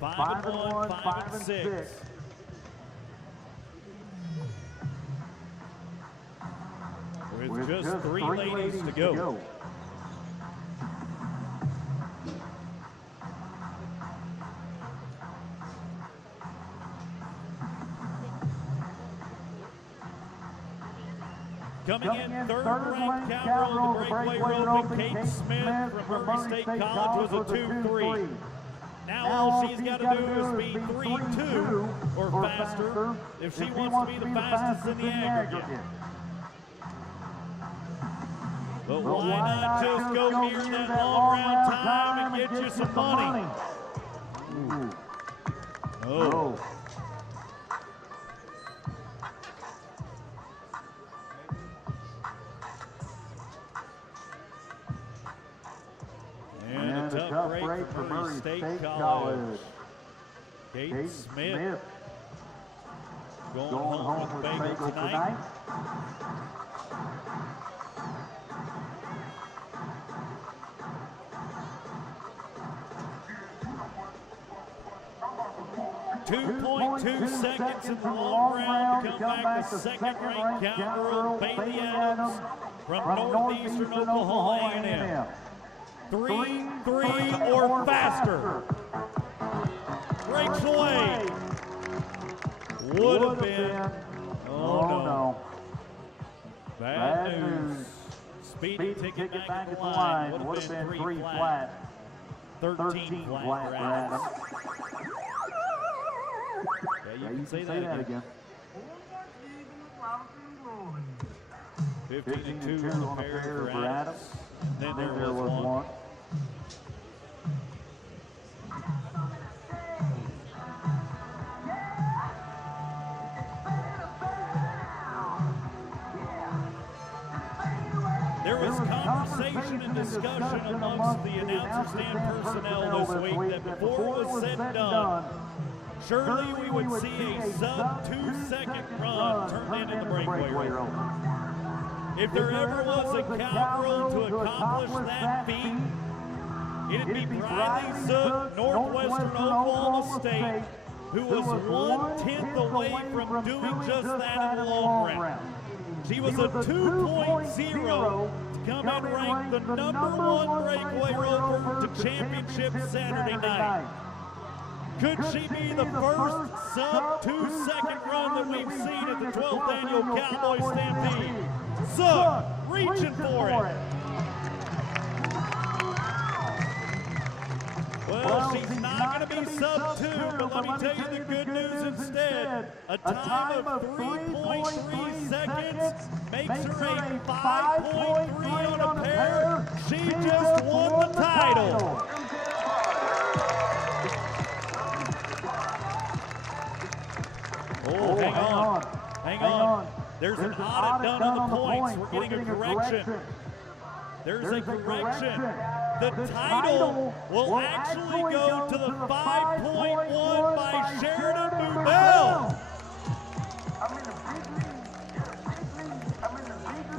5-1, 5-6. With just 3 ladies to go. Coming in third-ranked cowgirl in the breakaway roping, Kate Smith from Murray State College was a 2-3. Now all she's got to do is be 3-2 or faster if she wants to be the fastest in the aggregate. But why not just go near that long round time and get you some money? Oh. And a tough break for Murray State College. Kate Smith going home with the bagel tonight. .2 seconds in the long round to come back the second-ranked cowgirl, Bailey Adams from Northeastern Oklahoma A&M. 3-3 or faster. Breaks away. Would have been. Oh no. Bad news. Speeding ticket back at the line. Would have been 3 flat. 13 flat for Adams. Yeah, you can say that again. 15-2 on the pair for Adams. Then there was one. There was conversation and discussion amongst the announcer stand personnel this week that before it was said and done, surely we would see a sub-2-second run turned into the breakaway rope. If there ever was a cowgirl to accomplish that feat, it'd be Briley Zook, Northwestern Oklahoma State, who was 1/10 away from doing just that in the long round. She was a 2.0 to come in ranked the #1 breakaway roper to championship Saturday night. Could she be the first sub-2-second run that we've seen at the 12th annual Cowboy Stampede? Zook reaching for it. Well, she's not going to be sub-2, but let me tell you the good news instead. A time of 3.3 seconds makes her a 5.3 on a pair. She just won the title. Oh, hang on. There's an audit done on the points. We're getting a correction. There's a correction. The title will actually go to the 5.1 by Sheridan Boubel.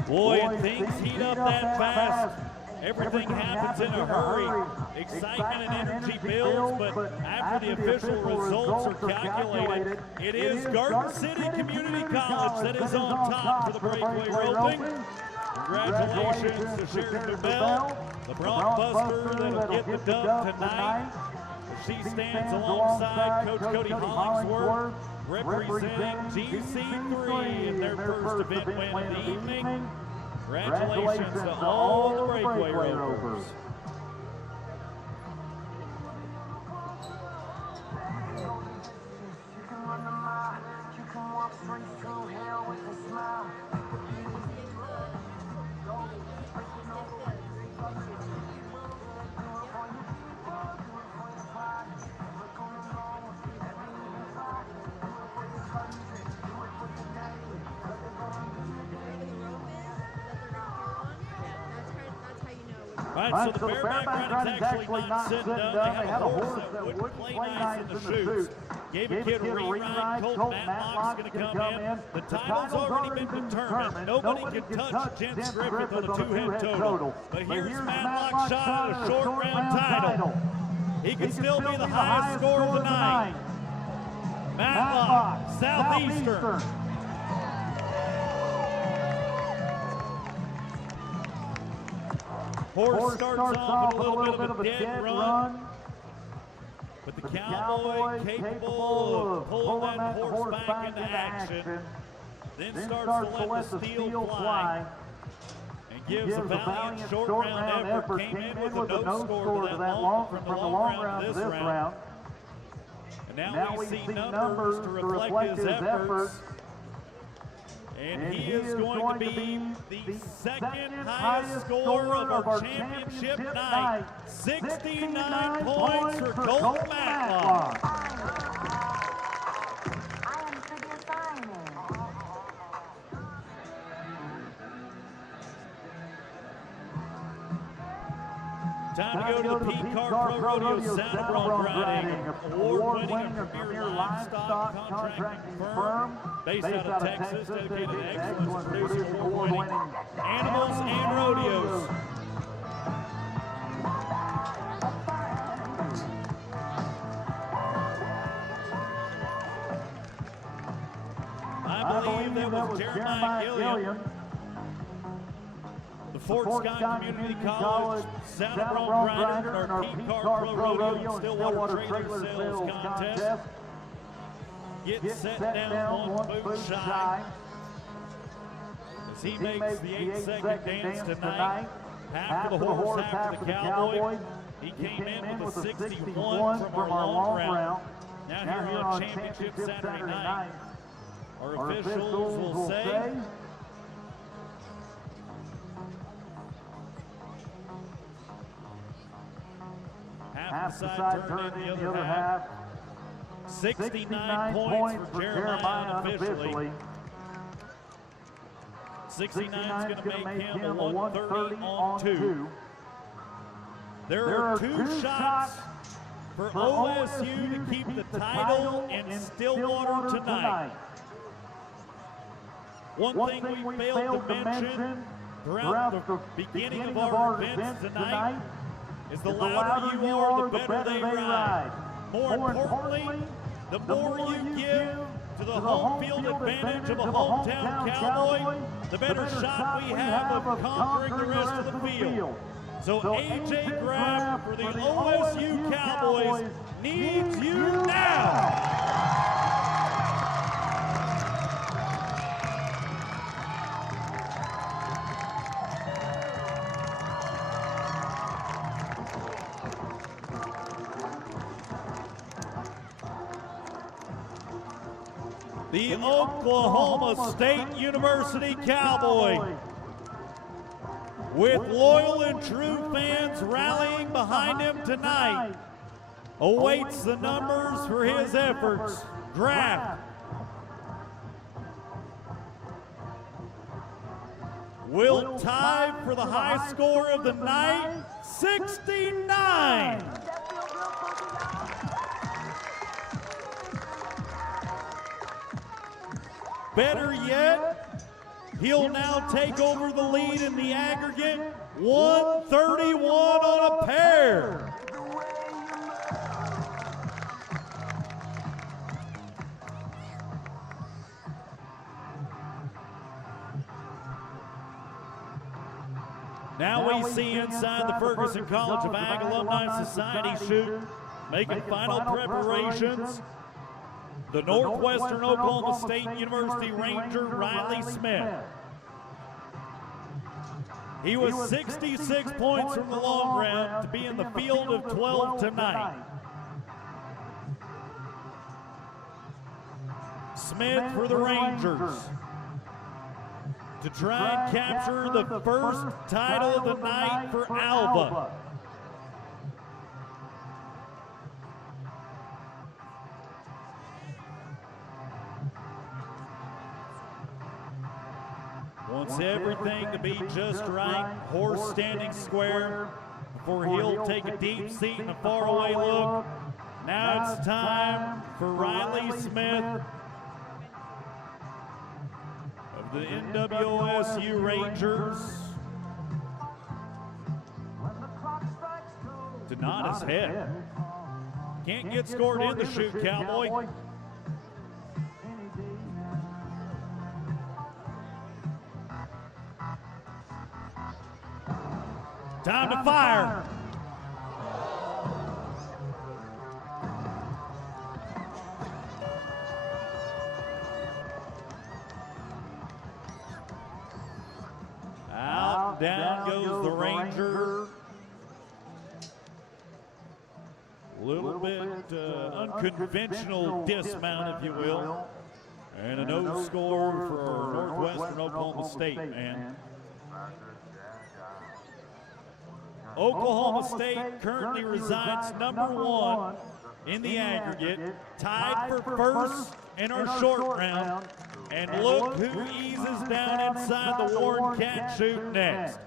Boy, and things heat up that fast. Everything happens in a hurry. Excitement and energy builds, but after the official results are calculated, it is Garden City Community College that is on top for the breakaway roping. Congratulations to Sheridan Boubel, the Bronc Buster that'll get the dub tonight. She stands alongside Coach Cody Hollingsworth, representing GC3 in their first event win of the evening. Congratulations to all the breakaway ropers. Right, so the bareback riding's actually not sitting down. They had a horse that would play nice in the chutes. Gave a kid a re-ride. Colt Matlock's going to come in. The title's already been determined. Nobody can touch Jens Griffith on a two-head total. But here's Matlock's shot at a short round title. He can still be the highest scorer of the night. Matlock, Southeastern. Horse starts off with a little bit of a dead run. But the Cowboy capable of pulling that horse back into action. Then starts to let the steel fly. And gives a valiant short round effort. Came in with a no score to that from the long round to this round. And now we see numbers to reflect his efforts. And he is going to be the second highest scorer of our championship night. 69 points for Colt Matlock. I am for the assignment. Time to go to the P-Card Pro Rodeo Saddle Bronc riding, award-winning and premier livestock contracting firm based out of Texas, dedicated to excellence, producing award-winning animals and rodeos. I believe that was Jeremiah Gilliam. The Fort Scott Community College Saddle Bronc Rider in our P-Card Pro Rodeo and Stillwater Trailer Sales Contest. Gets set down one boot shy as he makes the 8-second dance tonight. Half for the horse, half for the Cowboy. He came in with a 61 from our long round. Now here on Championship Saturday night, our officials will say, half the side turned in the other half. 69 points for Jeremiah unofficially. 69 is going to make him a 130 on 2. There are 2 shots for OSU to keep the title in Stillwater tonight. One thing we failed to mention throughout the beginning of our events tonight is the louder you are, the better they ride. More importantly, the more you give to the home field advantage of a hometown Cowboy, the better shot we have of conquering the rest of the field. So AJ Graff for the OSU Cowboys needs you now. The Oklahoma State University Cowboy, with loyal and true fans rallying behind him tonight, awaits the numbers for his efforts. Graff will tie for the high score of the night, 69. Better yet, he'll now take over the lead in the aggregate, 131 on a pair. Now we see inside the Ferguson College of Ag Alumni Society chute, making final preparations, the Northwestern Oklahoma State University Ranger Riley Smith. He was 66 points from the long round to be in the field of 12 tonight. Smith for the Rangers to try and capture the first title of the night for Alva. Wants everything to be just right. Horse standing square before he'll take a deep seat and a faraway look. Now it's time for Riley Smith of the NWOSU Rangers to nod his head. Can't get scored in the chute, Cowboy. Time to fire. Out, down goes the Ranger. A little bit unconventional dismount, if you will. And a no score for Northwestern Oklahoma State, man. Oklahoma State currently resides #1 in the aggregate, tied for first in our short round. And look who eases down inside the Warren Cat chute next.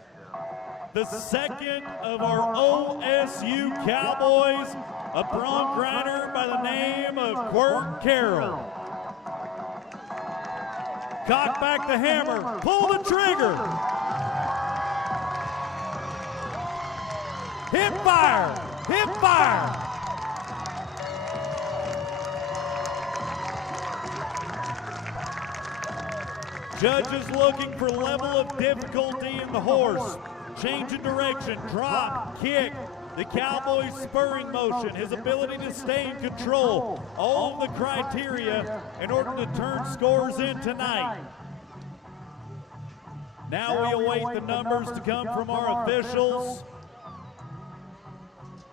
The second of our OSU Cowboys, a bronc rider by the name of Quirt Carroll. Cock back the hammer, pull the trigger. Hip fire, hip fire. Judges looking for level of difficulty in the horse. Change of direction, drop, kick, the Cowboy's spurring motion, his ability to stay in control. All of the criteria in order to turn scores in tonight. Now we await the numbers to come from our officials.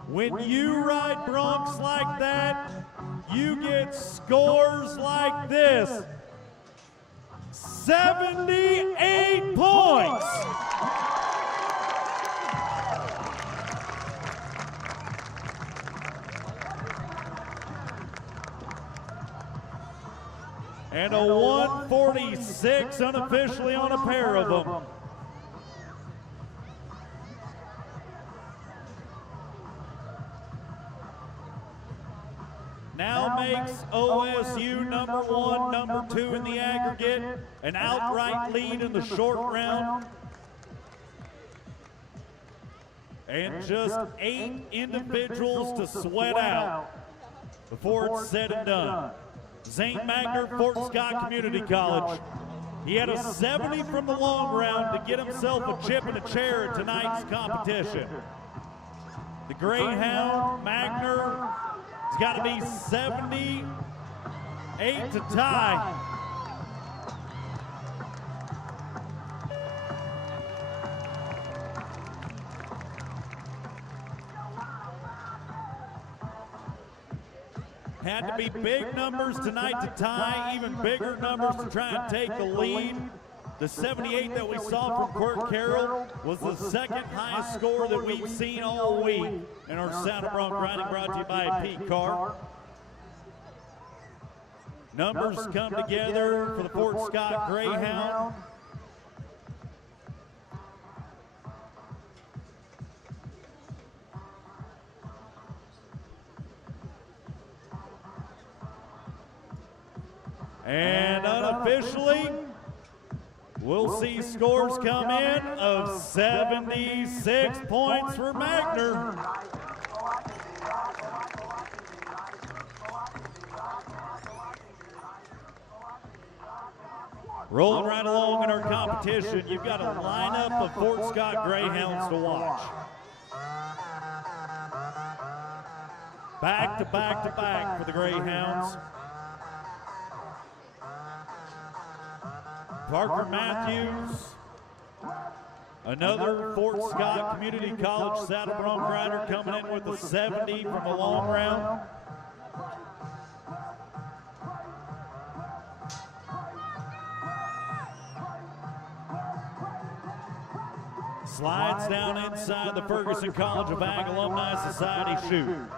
When you ride broncs like that, you get scores like this. 78 points. And a 146 unofficially on a pair of them. Now makes OSU #1, #2 in the aggregate, an outright lead in the short round. And just 8 individuals to sweat out before it's said and done. Zane Magner, Fort Scott Community College. He had a 70 from the long round to get himself a chip and a chair at tonight's competition. The Greyhound, Magner, it's got to be 78 to tie. Had to be big numbers tonight to tie, even bigger numbers to try and take the lead. The 78 that we saw from Quirt Carroll was the second highest score that we've seen all week in our Sound of Bronc Riding, brought to you by Pete Carr. Numbers come together for the Fort Scott Greyhound. And unofficially, we'll see scores come in of 76 points for Magner. Rolling right along in our competition, you've got a lineup of Fort Scott Greyhounds to watch. Back to back to back for the Greyhounds. Parker Matthews, another Fort Scott Community College saddle bronc rider, coming in with a 70 from the long round. Slides down inside the Ferguson College of Ag Alumni Society chute.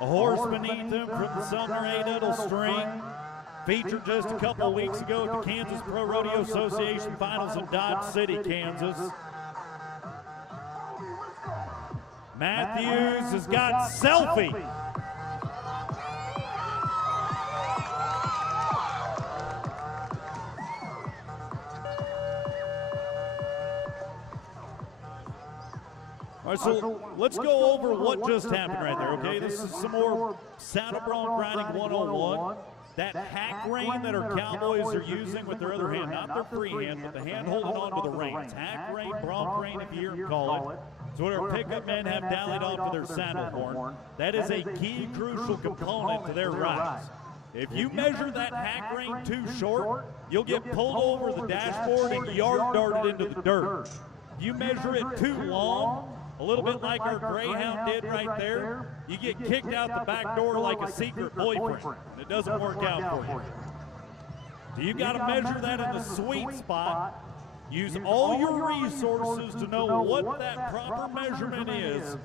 A horse beneath him from the Sumner 8 Udall string. Featured just a couple weeks ago at the Kansas Pro Rodeo Association Finals in Dodge City, Kansas. Matthews has got selfie. All right, so let's go over what just happened right there, okay? This is some more saddle bronc riding 101. That hack rein that our Cowboys are using with their other hand, not their free hand, but the hand holding on to the reins. Hack rein, bronc rein, if you hear them call it. So what our pickup men have dallied off to their saddle horn. That is a key, crucial component to their rides. If you measure that hack rein too short, you'll get pulled over the dashboard and yard darted into the dirt. If you measure it too long, a little bit like our Greyhound did right there, you get kicked out the back door like a secret boyfriend. And it doesn't work out for you. So you got to measure that in the sweet spot. Use all your resources to know what that proper measurement is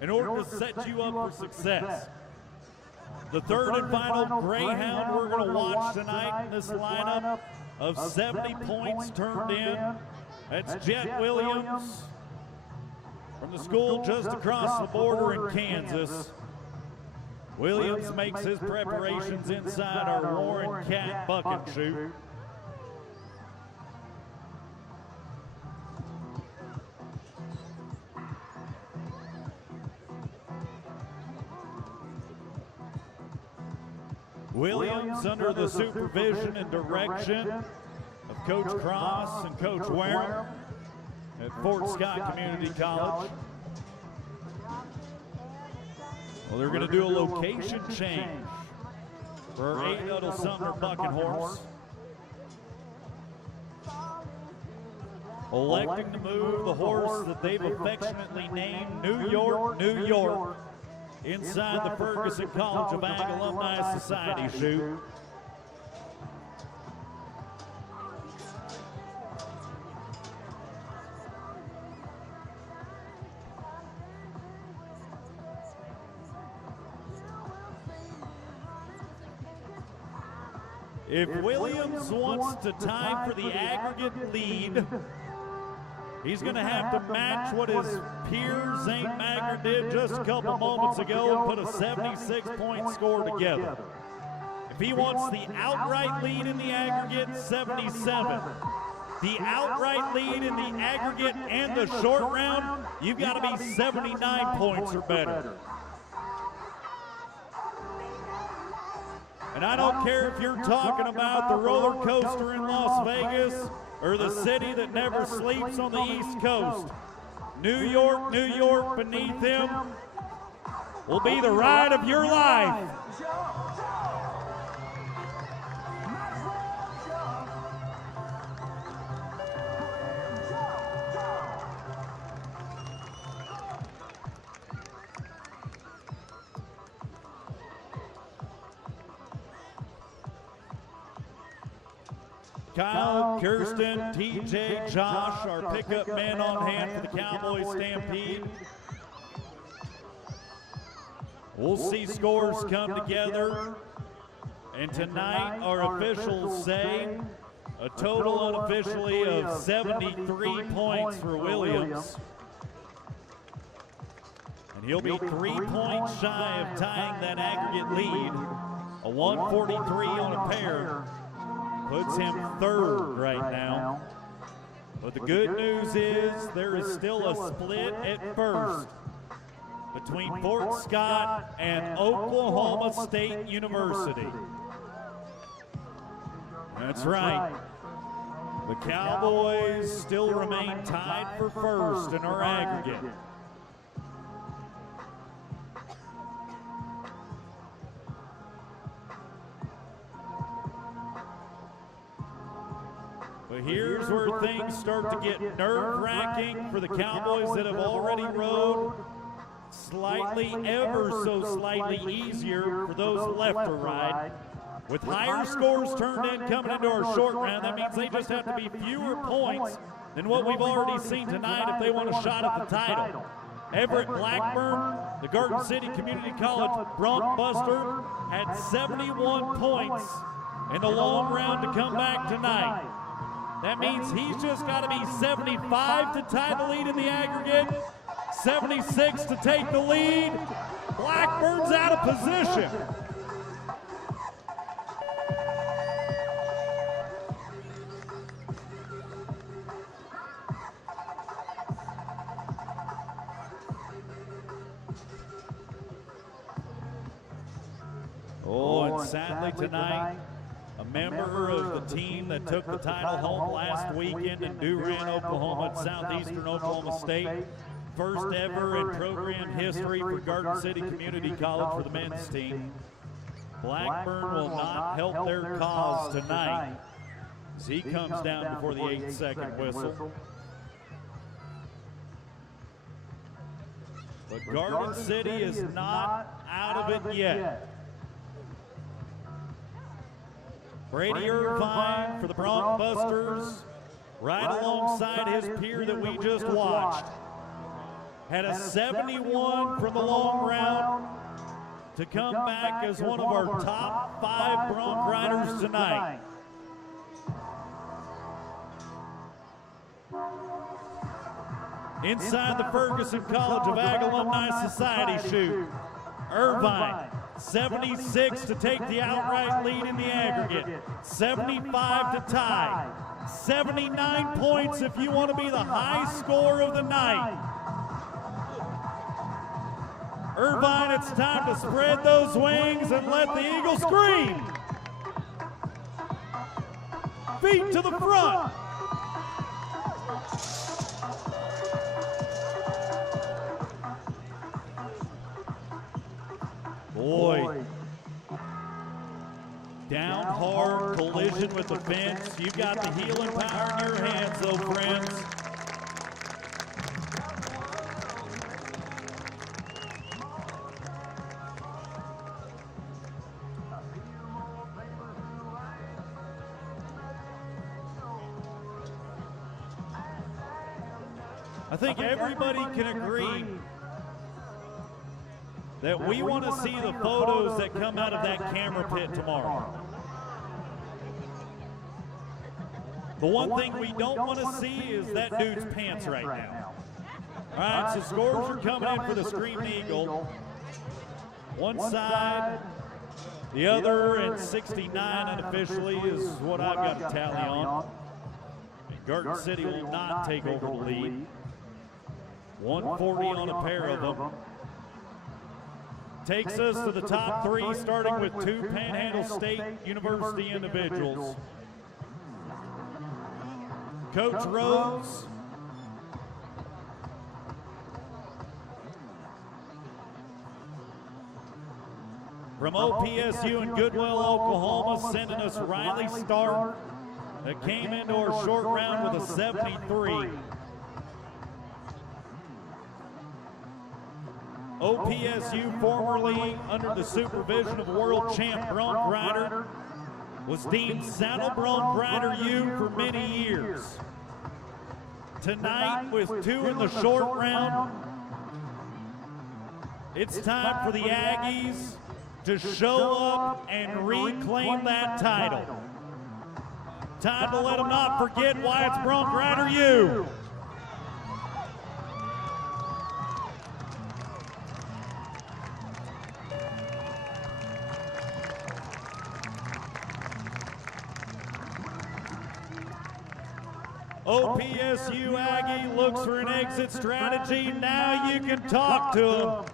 in order to set you up for success. The third and final Greyhound we're going to watch tonight in this lineup of 70 points turned in. That's Jet Williams from the school just across the border in Kansas. Williams makes his preparations inside our Warren Cat buck and shoot. Williams under the supervision and direction of Coach Cross and Coach Warren at Fort Scott Community College. Well, they're going to do a location change for our 8-Huddle Sumner bucking horse. Electing to move the horse that they've affectionately named New York, New York, inside the Ferguson College of Ag Alumni Society chute. If Williams wants to tie for the aggregate lead, he's going to have to match what his peer Zane Magner did just a couple moments ago and put a 76-point score together. If he wants the outright lead in the aggregate, 77. The outright lead in the aggregate and the short round, you've got to be 79 points or better. And I don't care if you're talking about the roller coaster in Las Vegas or the city that never sleeps on the East Coast. New York, New York beneath him will be the ride of your life. Kyle, Kirsten, TJ, Josh, our pickup men on hand for the Cowboy Stampede. We'll see scores come together. And tonight, our officials say a total unofficially of 73 points for Williams. And he'll be 3 points shy of tying that aggregate lead. A 143 on a pair puts him third right now. But the good news is there is still a split at first between Fort Scott and Oklahoma State University. That's right. The Cowboys still remain tied for first in our aggregate. But here's where things start to get nerve-wracking for the Cowboys that have already rode slightly, ever so slightly easier for those left to ride. With higher scores turned in coming into our short round, that means they just have to be fewer points than what we've already seen tonight if they want a shot at the title. Everett Blackburn, the Garden City Community College bronc buster, had 71 points in the long round to come back tonight. That means he's just got to be 75 to tie the lead in the aggregate, 76 to take the lead. Blackburn's out of position. Oh, and sadly tonight, a member of the team that took the title home last weekend in Durant, Oklahoma at Southeastern Oklahoma State. First ever in program history for Garden City Community College for the men's team. Blackburn will not help their cause tonight as he comes down before the 8-second whistle. But Garden City is not out of it yet. Brady Irvine for the Bronc Busters, right alongside his peer that we just watched. Had a 71 from the long round to come back as one of our top 5 Bronc riders tonight. Inside the Ferguson College of Ag Alumni Society chute, Irvine, 76 to take the outright lead in the aggregate, 75 to tie, 79 points if you want to be the high score of the night. Irvine, it's time to spread those wings and let the eagle scream. Feet to the front. Boy, down hard, collision with the fence. You've got the healing power in your hands, though, friends. I think everybody can agree that we want to see the photos that come out of that camera pit tomorrow. The one thing we don't want to see is that dude's pants right now. All right, so scores are coming in for the Screaming Eagle. One side, the other, and 69 unofficially is what I've got to tally on. And Garden City will not take over the lead. 140 on a pair of them. Takes us to the top 3, starting with 2 Panhandle State University individuals. Coach Rose. From OPSU in Goodwell, Oklahoma, sending us Riley Stark, that came into our short round with a 73. OPSU, formerly under the supervision of world champ bronc rider, was deemed Saddle Bronc Rider U for many years. Tonight, with 2 in the short round, it's time for the Aggies to show up and reclaim that title. Time to let them not forget why it's Bronc Rider U. OPSU Aggie looks for an exit strategy. Now you can talk to him.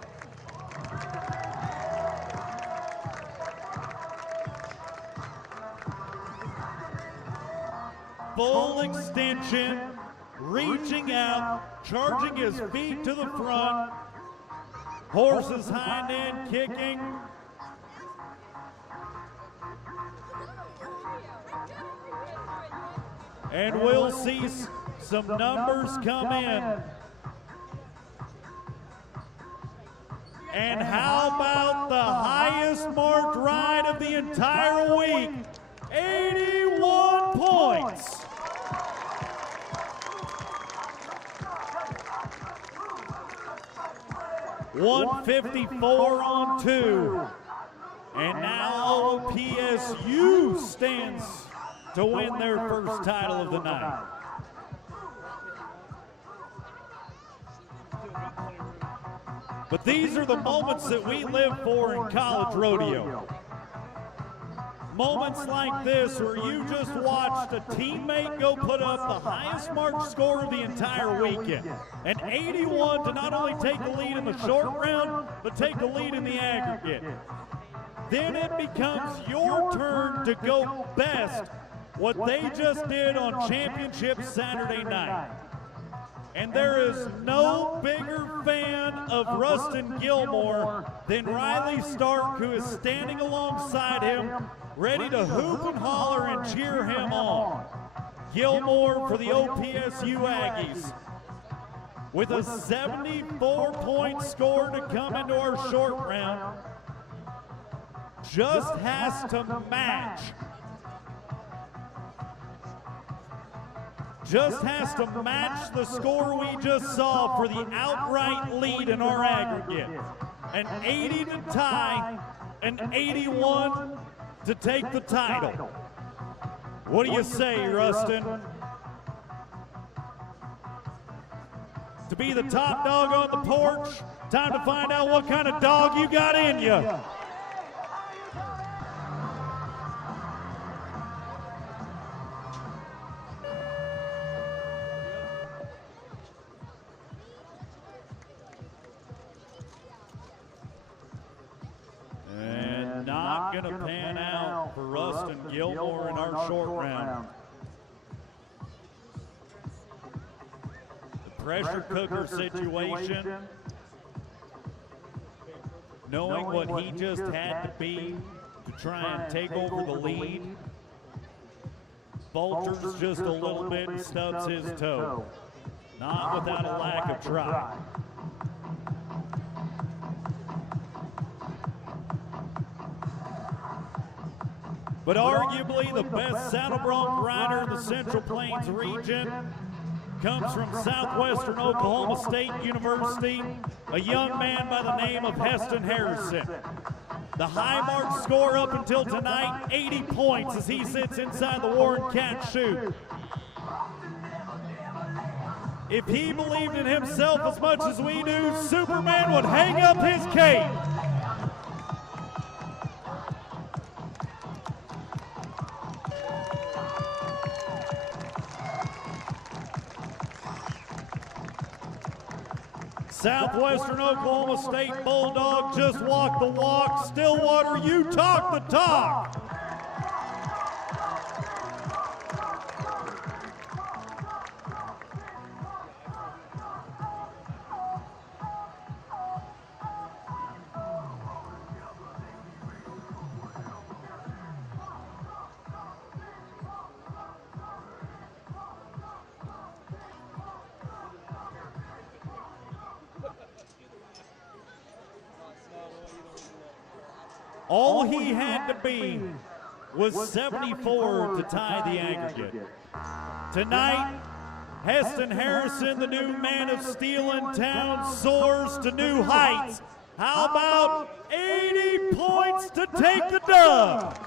Full extension, reaching out, charging his feet to the front. Horse's hind end kicking. And we'll see some numbers come in. And how about the highest marked ride of the entire week? 81 points. $154 on 2. And now OPSU stands to win their first title of the night. But these are the moments that we live for in college rodeo. Moments like this where you just watched a teammate go put up the highest mark score of the entire weekend. An 81 to not only take the lead in the short round, but take the lead in the aggregate. Then it becomes your turn to go best what they just did on Championship Saturday night. And there is no bigger fan of Rustin Gilmore than Riley Stark, who is standing alongside him, ready to hoop and holler and cheer him on. Gilmore for the OPSU Aggies with a 74-point score to come into our short round. Just has to match. Just has to match the score we just saw for the outright lead in our aggregate. An 80 to tie, an 81 to take the title. What do you say, Rustin? To be the top dog on the porch, time to find out what kind of dog you got in you. Going to pan out for Rustin Gilmore in our short round. The pressure cooker situation, knowing what he just had to be to try and take over the lead, falters just a little bit and stubs his toe. Not without a lack of try. But arguably the best saddle bronc rider in the Central Plains region comes from Southwestern Oklahoma State University, a young man by the name of Heston Harrison. The high mark score up until tonight, 80 points as he sits inside the Warren Cat chute. If he believed in himself as much as we do, Superman would hang up his cape. Southwestern Oklahoma State Bulldog just walked the walk. Stillwater, you talk the talk. All he had to be was 74 to tie the aggregate. Tonight, Heston Harrison, the new man of steel in town, soars to new heights. How about 80 points to take the dub?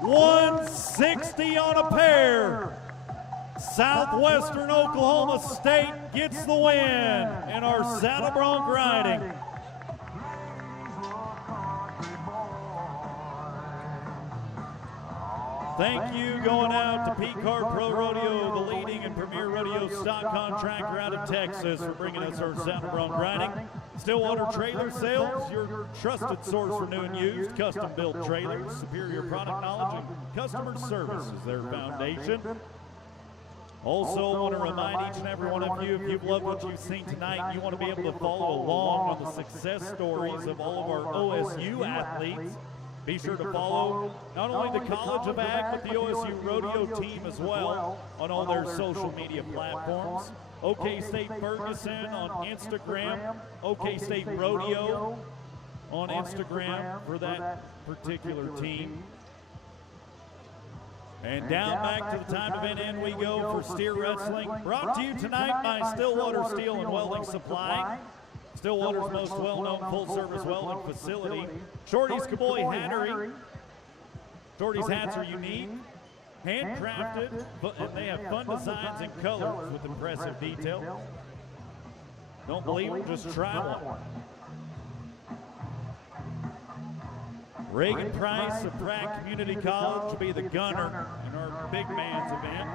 $160 on a pair. Southwestern Oklahoma State gets the win in our saddle bronc riding. Thank you going out to P-Card Pro Rodeo, the leading and premier rodeo stock contractor out of Texas, for bringing us our saddle bronc riding. Stillwater Trailer Sales, your trusted source for new and used custom-built trailers. Superior product knowledge and customer service is their foundation. Also, I want to remind each and every one of you, if you've loved what you've seen tonight, you want to be able to follow along on the success stories of all of our OSU athletes. Be sure to follow not only the College of Ag, but the OSU Rodeo Team as well on all their social media platforms. OK State Ferguson on Instagram, OK State Rodeo on Instagram for that particular team. And down back to the time event end we go for steer wrestling. Brought to you tonight by Stillwater Steel and Welding Supply. Stillwater's most well-known full-service welding facility. Shorty's Cowboy Hattery. Shorty's hats are unique, handcrafted, and they have fun designs and colors with impressive detail. Don't believe it? Just try one. Reagan Price of Pratt Community College will be the gunner in our big man's event.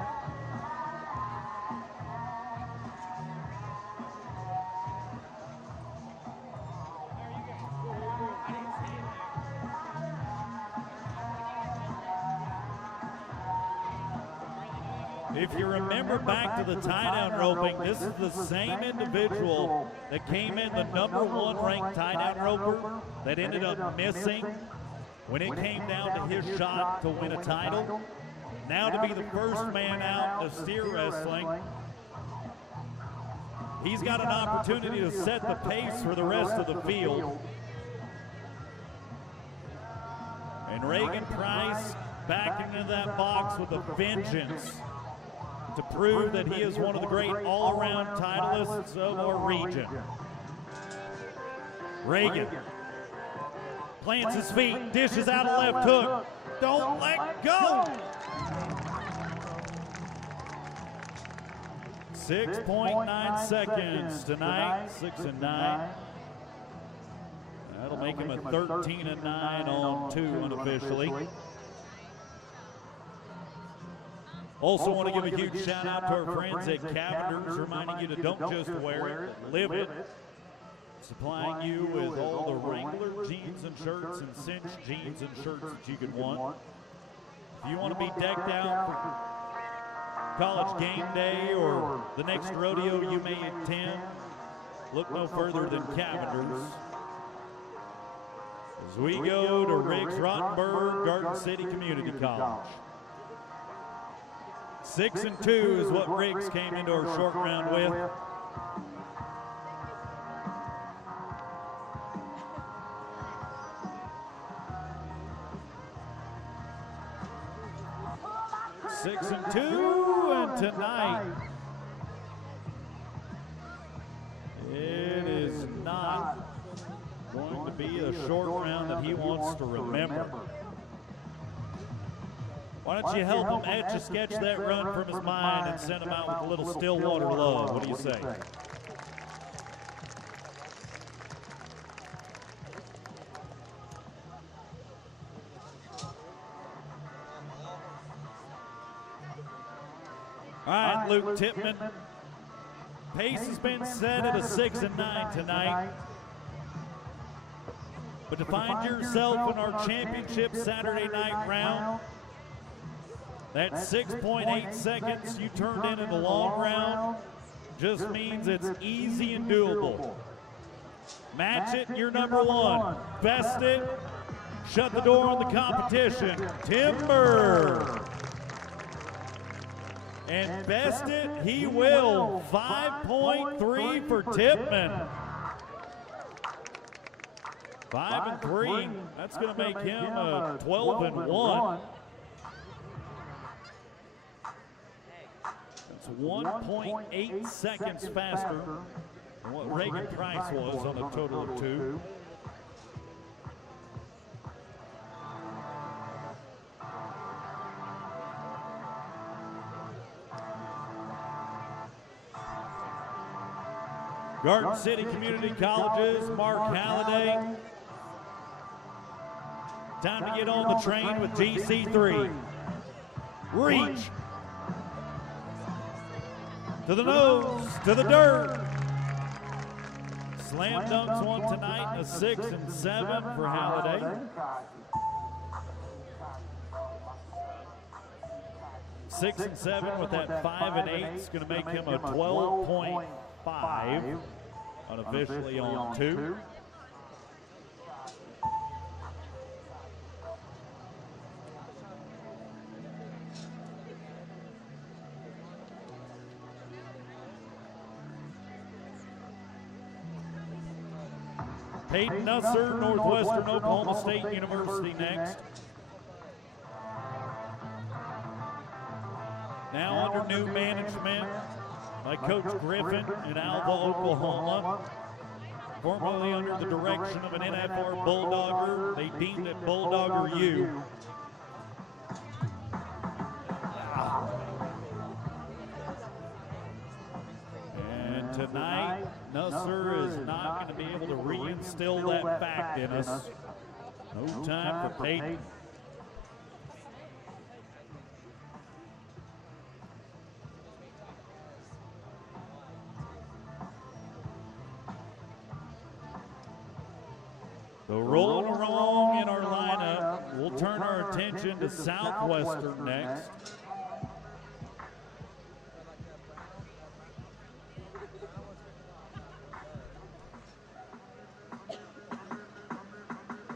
If you remember back to the tie-down roping, this is the same individual that came in the #1 ranked tie-down roper that ended up missing when it came down to his shot to win a title. Now to be the first man out of steer wrestling, he's got an opportunity to set the pace for the rest of the field. And Reagan Price back into that box with a vengeance to prove that he is one of the great all-around titleists of our region. Reagan plants his feet, dishes out a left hook. Don't let go. 6.9 seconds tonight, 6-9. That'll make him a 13-9 on 2 unofficially. Also want to give a huge shout out to our friends at Cavender's, reminding you to don't just wear it, but live it. Supplying you with all the Wrangler jeans and shirts and cinch jeans and shirts that you could want. If you want to be decked out for college game day or the next rodeo you may attend, look no further than Cavender's. As we go to Riggs Rottenberg, Garden City Community College. 6-2 is what Riggs came into our short round with. Six and tonight it is not going to be a short round that he wants to remember. Why don't you help him etch a sketch that run from his mind and send him out with a little Stillwater love? What do you say? All right, Luke Tipman. Pace has been set at a 6-9 tonight. But to find yourself in our championship Saturday night round, that 6.8 seconds you turned in the long round just means it's easy and doable. Match it, you're #1. Best it, shut the door on the competition. Timber. And best it, he will. 5.3 for Tipman. 5-3. That's going to make him a 12-1. That's 1.8 seconds faster than what Reagan Price was on a total of 2. Garden City Community College's Mark Halliday. Time to get on the train with GC3. Reach. To the nose, to the dirt. Slam dunks one tonight, a 6 and 7 for Halliday. 6 and 7 with that 5 and 8 is going to make him a 12.5, unofficially on 2. Payne Nusser, Northwestern Oklahoma State University next. Now under new management by Coach Griffin in Alva, Oklahoma. formerly under the direction of an NFR Bulldogger. They deemed it Bulldogger U. And tonight, Nusser is not going to be able to reinstill that fact in us. No time for Payne. So rolling along in our lineup, we'll turn our attention to Southwestern next.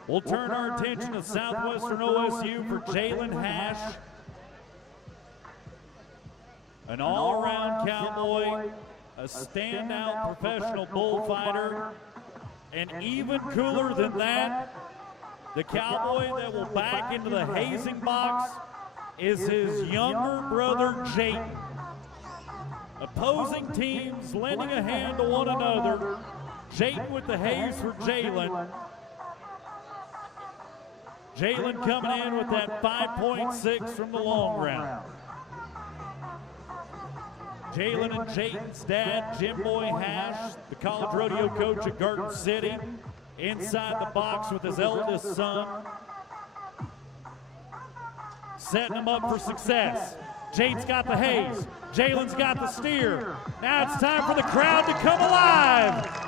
We'll turn our attention to Southwestern OSU for Jalen Hash, an all-around cowboy, a standout professional bullfighter, and even cooler than that, the cowboy that will back into the hazing box is his younger brother, Jayden. Opposing teams lending a hand to one another. Jayden with the haze for Jalen. Jalen coming in with that 5.6 from the long round. Jalen and Jayden's dad, Jim Boy Hash, the college rodeo coach at Garden City, inside the box with his eldest son, setting him up for success. Jaden's got the haze. Jalen's got the steer. Now it's time for the crowd to come alive.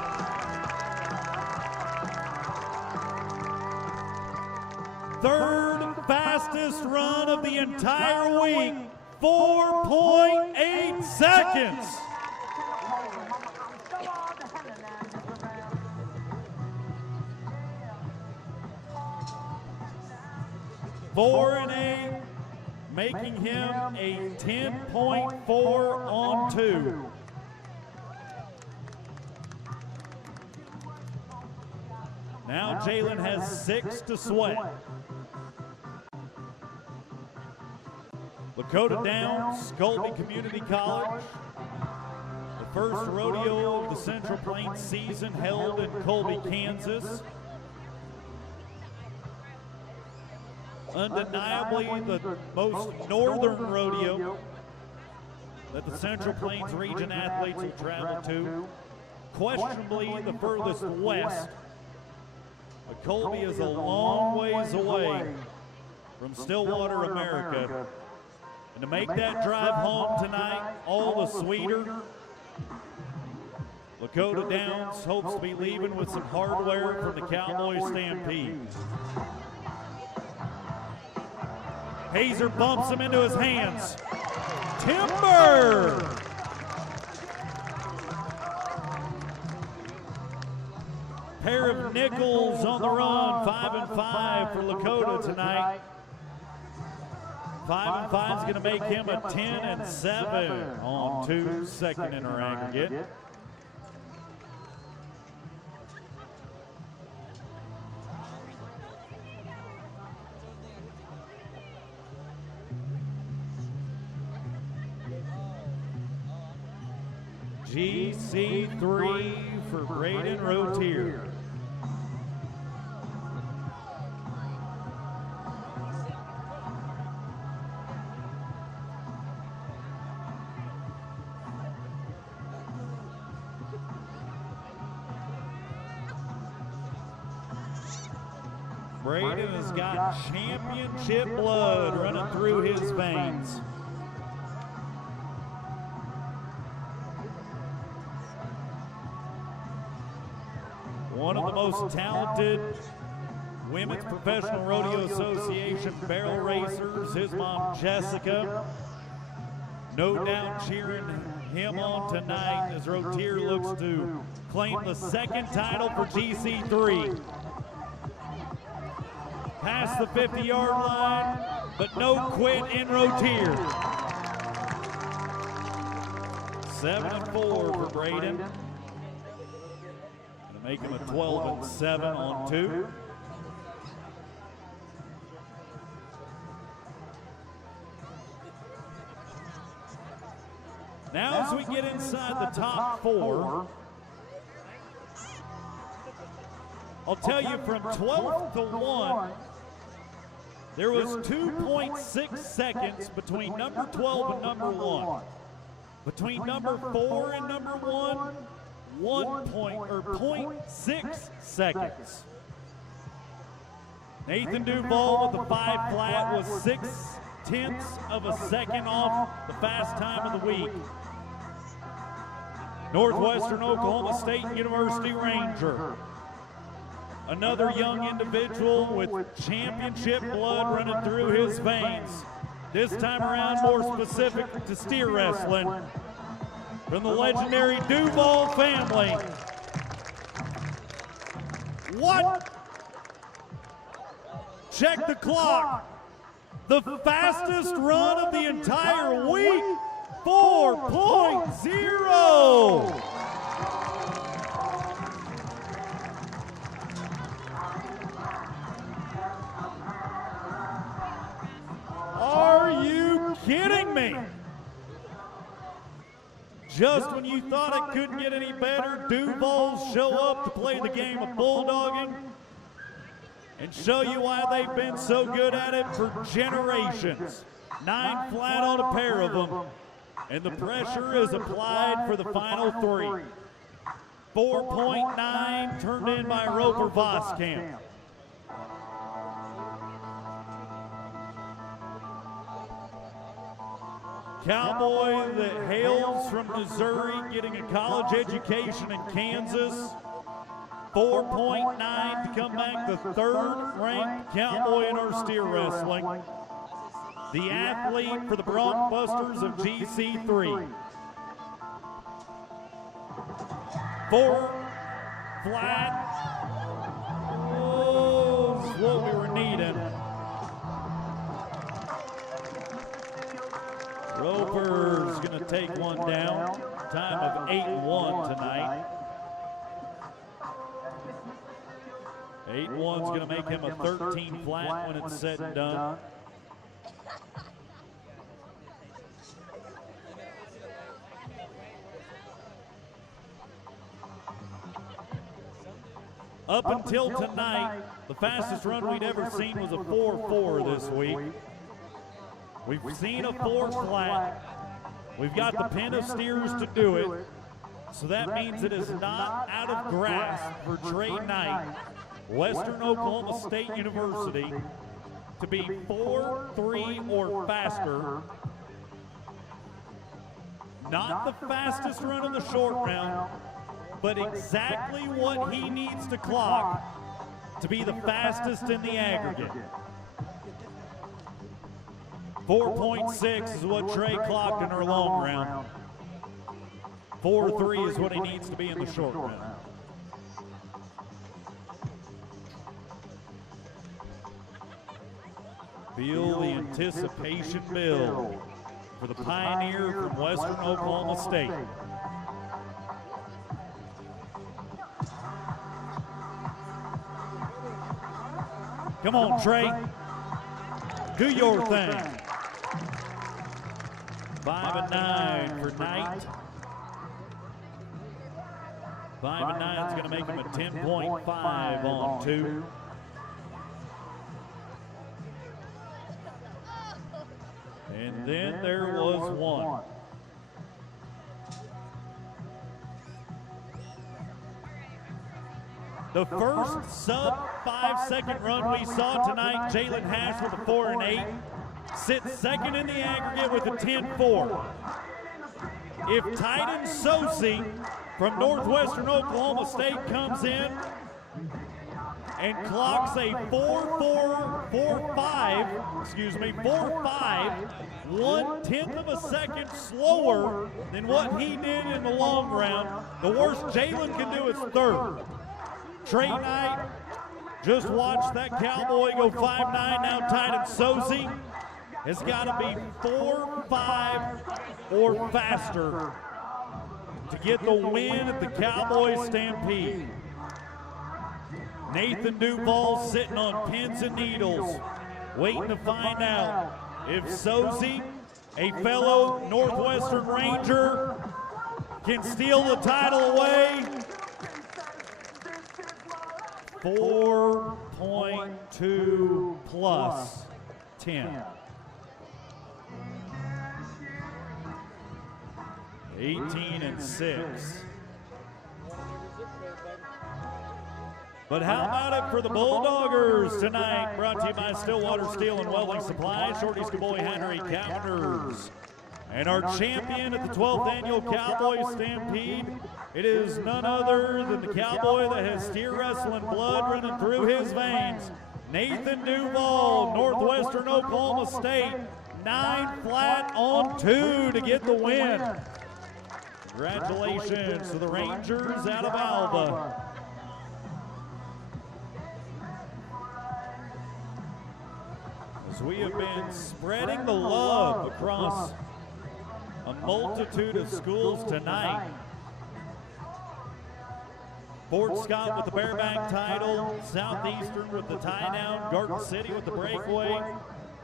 Third fastest run of the entire week, 4.8 seconds. Four and 8, making him a 10.4 on 2. Now Jalen has 6 to sweat. Lakota Downs, Colby Community College. The first rodeo of the Central Plains season held in Colby, Kansas. Undeniably the most northern rodeo that the Central Plains region athletes will travel to. Questionably the furthest west. But Colby is a long ways away from Stillwater, America. And to make that drive home tonight all the sweeter, Lakota Downs hopes to be leaving with some hardware from the Cowboy Stampede. Hazer bumps him into his hands. Timber! Pair of nickels on the run, 5 and 5 for Lakota tonight. 5 and 5 is going to make him a 10 and 7 on 2, second in our aggregate. GC3 for Braden Rotier. Braden has got championship blood running through his veins. One of the most talented Women's Professional Rodeo Association barrel racers, his mom Jessica. No doubt cheering him on tonight as Rotier looks to claim the second title for GC3. Past the 50-yard line, but no quit in Rotier. 7 and 4 for Braden. Gonna make him a 12 and 7 on 2. Now as we get inside the top 4, I'll tell you from 12th to 1, there was 2.6 seconds between number 12 and number 1. Between number 4 and number 1, 0.6 seconds. Nathan Duval with the 5 flat was 0.6 of a second off the fast time of the week. Northwestern Oklahoma State University Ranger. Another young individual with championship blood running through his veins. This time around more specific to steer wrestling. From the legendary Duval family. What? Check the clock. The fastest run of the entire week, 4.0. Are you kidding me? Just when you thought it couldn't get any better, Duvals show up to play the game of bulldogging and show you why they've been so good at it for generations. 9 flat on a pair of them, and the pressure is applied for the final 3. 4.9 turned in by Roper Voskamp. Cowboy that hails from Missouri, getting a college education in Kansas. 4.9 to come back the 3rd ranked Cowboy in our steer wrestling. The athlete for the Bronc Busters of GC3. 4 flat. Oh, is what we were needing. Roper's going to take one down. Time of 8-1 tonight. 8-1's going to make him a 13 flat when it's said and done. Up until tonight, the fastest run we'd ever seen was a 4.4 this week. We've seen a 4 flat. We've got the pen of steers to do it. So that means it is not out of grasp for Trey Knight, Western Oklahoma State University, to be 4.3 or faster. Not the fastest run of the short round, but exactly what he needs to clock to be the fastest in the aggregate. 4.6 is what Trey clocked in our long round. 4.3 is what he needs to be in the short round. Feel the anticipation build for the pioneer from Western Oklahoma State. Come on, Trey. Do your thing. 5 and 9 for Knight. 5 and 9 is going to make him a 10.5 on 2. And then there was 1. The first sub-5-second run we saw tonight, Jalen Hash with a 4 and 8, sits second in the aggregate with a 10.4. If Titan Sosi from Northwestern Oklahoma State comes in and clocks a 4.5, 1/10 of a second slower than what he did in the long round, the worst Jalen can do is 3rd. Trey Knight just watched that Cowboy go 5.9. Now Titan Sosi has got to be 4.5 or faster to get the win at the Cowboy Stampede. Nathan Duval sitting on pins and needles, waiting to find out if Sosi, a fellow Northwestern Ranger, can steal the title away. 4.2 plus 10. 18-6. But how about it for the Bulldoggers tonight? Brought to you by Stillwater Steel and Welding Supply, Shorty's Cowboy Henry Counters. And our champion at the 12th annual Cowboy Stampede, it is none other than the cowboy that has steer wrestling blood running through his veins. Nathan Duval, Northwestern Oklahoma State, 9 flat on 2 to get the win. Congratulations to the Rangers out of Alba. As we have been spreading the love across a multitude of schools tonight. Fort Scott with the Bareback title, Southeastern with the tie-down, Garden City with the Breakaway,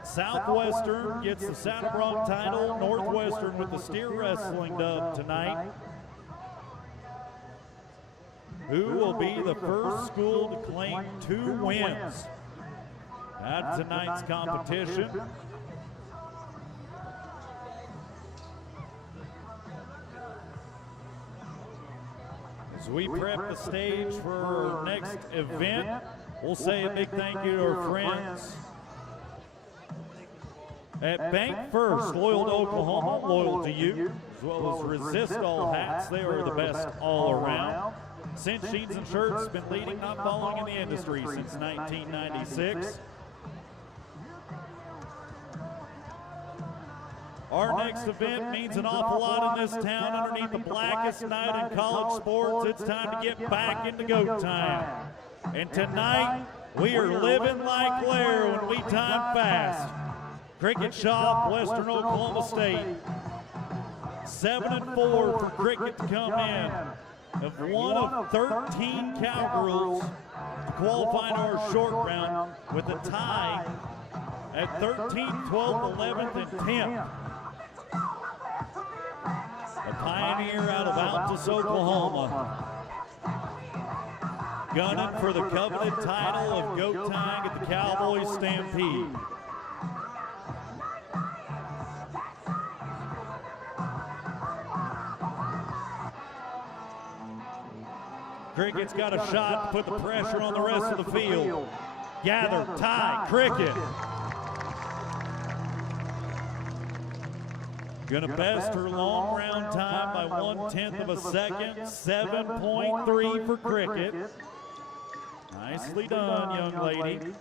Southwestern gets the Saddle Bronc title, Northwestern with the steer wrestling dub tonight. Who will be the first school to claim 2 wins at tonight's competition? As we prep the stage for our next event, we'll say a big thank you to our friends at Bank First, loyal to Oklahoma, loyal to you, as well as Resist All Hats. They are the best all around. Cinch Jeans and Shirts been leading, not following in the industry since 1996. Our next event means an awful lot in this town. Underneath the blackest night in college sports, it's time to get back into go time. And tonight, we are living like Blair when we time fast. Cricket Shop, Western Oklahoma State. 7-4 for Cricket to come in. Of one of 13 Cowgirls to qualify to our short round with a tie at 13th, 12th, 11th, and 10th. A pioneer out of Altus, Oklahoma. Gunning for the coveted title of goat tying at the Cowboy Stampede. Cricket's got a shot to put the pressure on the rest of the field. Gather, tie, Cricket. Gonna best her long round time by 1/10 of a second. 7.3 for Cricket. Nicely done, young lady.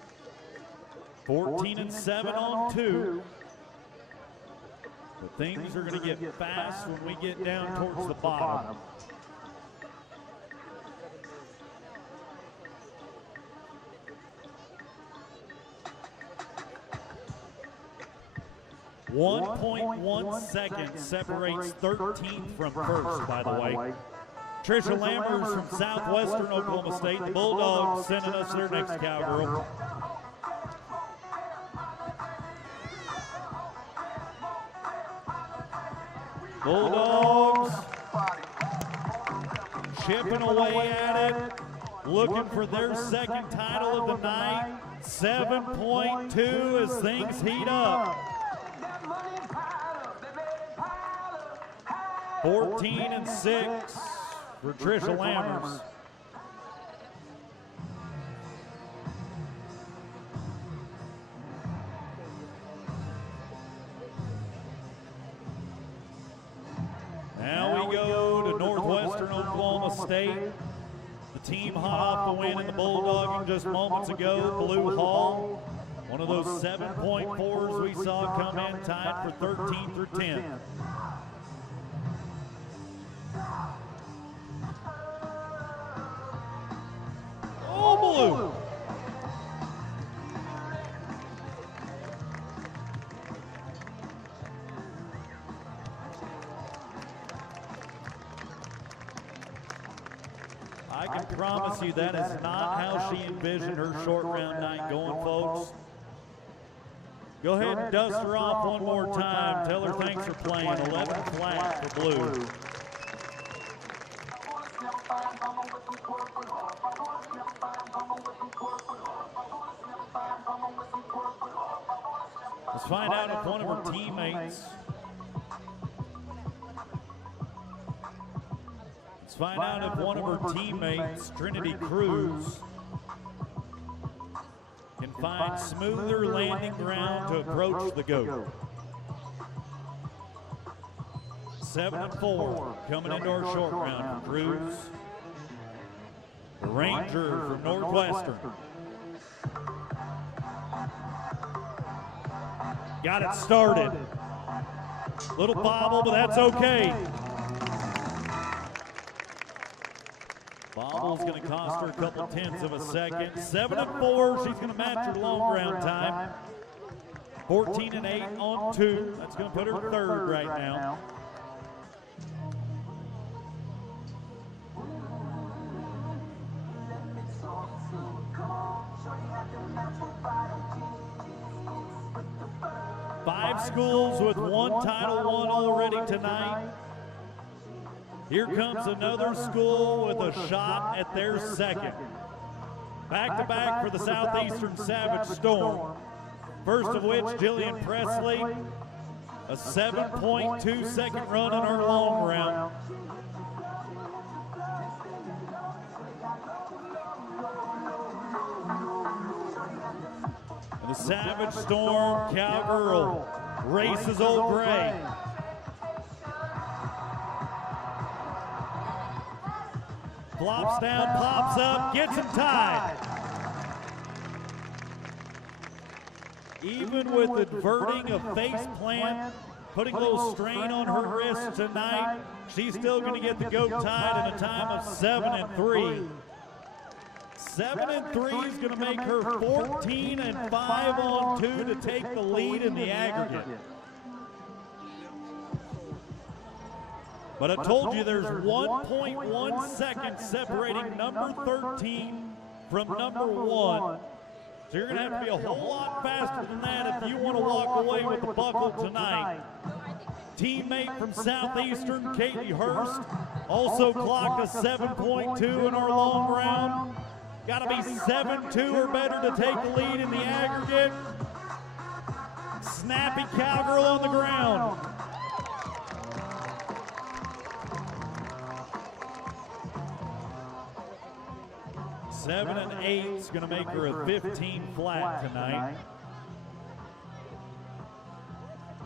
14-7 on 2. But things are gonna get fast when we get down towards the bottom. .1 seconds separates 13th from first, by the way. Trisha Lammers from Southwestern Oklahoma State. The Bulldogs sending us their next cowgirl. Bulldogs chipping away at it, looking for their second title of the night. 7.2 as things heat up. 14-6 for Trisha Lammers. Now we go to Northwestern Oklahoma State. The team hot off the win in the bulldogging just moments ago. Blue Hall, one of those 7.4s we saw come in tied for 13 through 10. Oh, blue. I can promise you that is not how she envisioned her short round night going, folks. Go ahead and dust her off one more time. Tell her thanks for playing. 11 flat for blue. find out if one of her teammates. Let's find out if one of her teammates, Trinity Cruz, can find smoother landing ground to approach the goat. 7-4 coming into our short round for Cruz. The Ranger from Northwestern. Got it started. Little bobble, but that's okay. Bobble's going to cost her a couple tenths of a second. 7-4, she's going to match her long ground time. 14-8 on 2. That's going to put her third right now. Five schools with one Title I already tonight. Here comes another school with a shot at their second. Back-to-back for the Southeastern Savage Storm. First of which, Jillian Presley, a 7.2 second run in our long round. And the Savage Storm Cowgirl races Old Gray. Flops down, pops up, gets him tied. Even with adverting a face plant, putting a little strain on her wrist tonight, she's still going to get the goat tied in a time of 7-3. 7-3 is going to make her 14-5 on 2 to take the lead in the aggregate. But I told you there's 1.1 seconds separating number 13 from number 1. So you're going to have to be a whole lot faster than that if you want to walk away with the buckle tonight. Teammate from Southeastern, Katie Hurst, also clocked a 7.2 in our long round. Got to be 7-2 or better to take the lead in the aggregate. Snappy Cowgirl on the ground. Seven and 8 is going to make her a 15 flat tonight.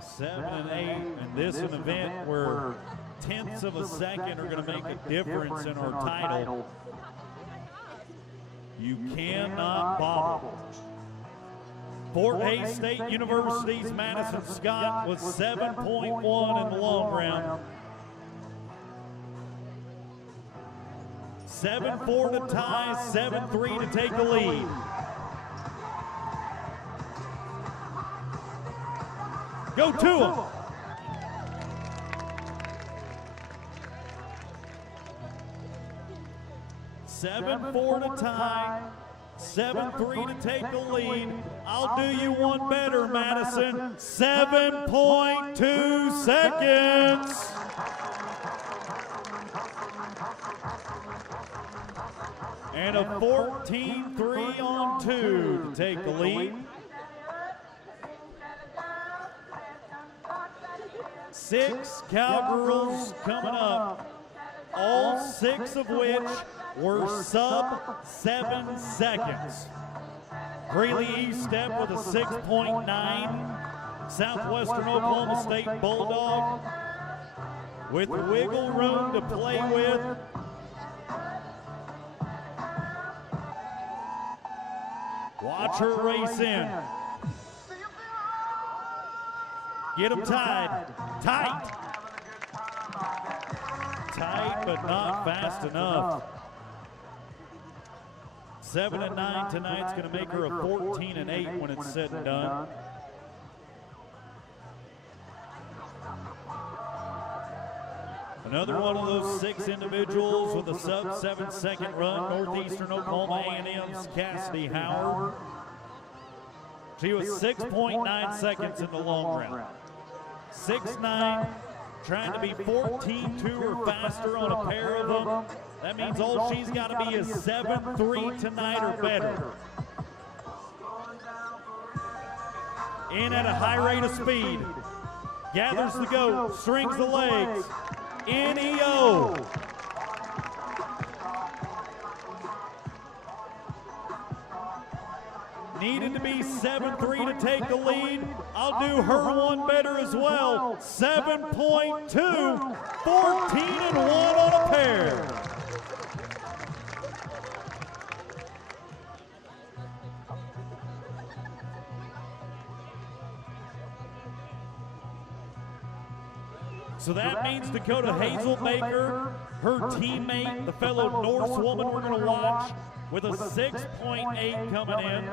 7-8, and this is an event where tenths of a second are going to make a difference in our title. You cannot bobble. Fort Hays State University's Madison Scott was 7.1 in the long round. 7-4 to tie, 7-3 to take the lead. Go to him. Seven, 4 to tie, 7-3 to take the lead. I'll do you one better, Madison. 7.2 seconds. And a 14-3 on 2 to take the lead. 6 Cowgirls coming up, all 6 of which were sub 7 seconds. Greeley East Step with a 6.9. Southwestern Oklahoma State Bulldog with wiggle room to play with. Watch her race in. Get them tied. Tight. Tight, but not fast enough. 7 and 9 tonight's going to make her a 14 and 8 when it's said and done. Another one of those 6 individuals with a sub 7 second run, Northeastern Oklahoma A&M's Cassidy Howard. She was 6.9 seconds in the long round. 6'9", trying to be 14.2 or faster on a pair of them. That means all she's got to be is 7.3 tonight or better. in at a high rate of speed. Gathers the goat, strings the legs. NEO. Needed to be 7-3 to take the lead. I'll do her one better as well. 7.2, 14-1 on a pair. So that means Dakota Hazel Baker, her teammate, the fellow Norse woman we're going to watch, with a 6.8 coming in.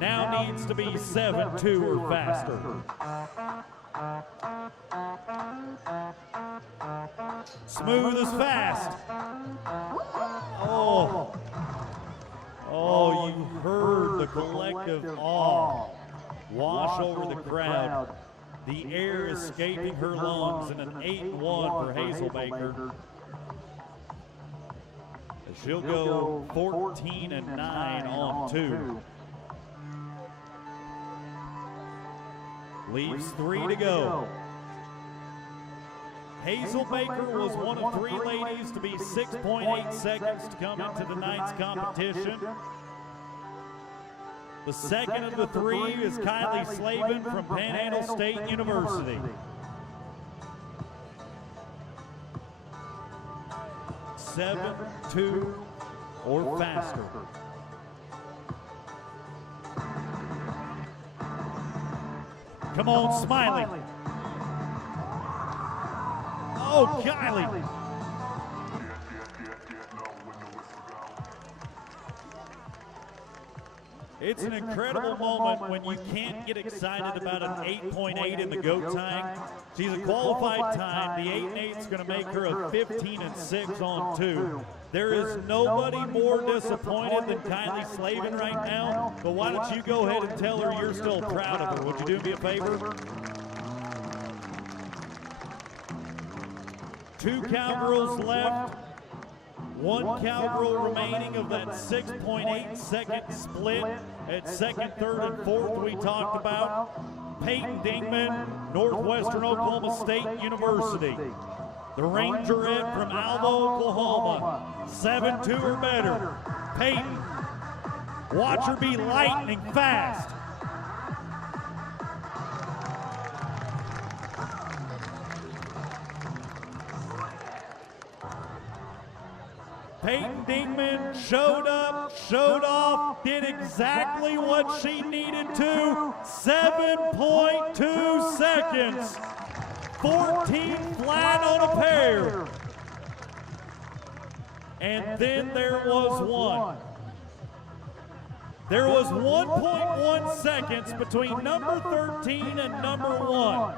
Now needs to be 7.2 or faster. Smooth as fast. Oh, you heard the collective awe wash over the crowd. The air escaping her lungs in an 8-1 for Hazel Baker. She'll go 14-9 on 2. Leaves 3 to go. Hazel Baker was one of 3 ladies to be 6.8 seconds to come into tonight's competition. The second of the 3 is Kylie Slavin from Panhandle State University. 7.2 or faster. Come on, Smiley. Oh, Kylie. It's an incredible moment when you can't get excited about an 8.8 in the goat time. She's a qualified time. The 8.8 is going to make her a 15-6 on 2. There is nobody more disappointed than Kylie Slavin right now, but why don't you go ahead and tell her you're still proud of her? Would you do me a favor? 2 cowgirls left. 1 cowgirl remaining of that 6.8 second split at second, third, and fourth we talked about. Payne Dingman, Northwestern Oklahoma State University. The Rangerette from Alva, Oklahoma. 7.2 or better. Payton, watch her be lightning fast. Payton Dingman showed up, showed off, did exactly what she needed to. 7.2 seconds. 14 flat on a pair. And then there was one. There was 1.1 seconds between number 13 and number 1.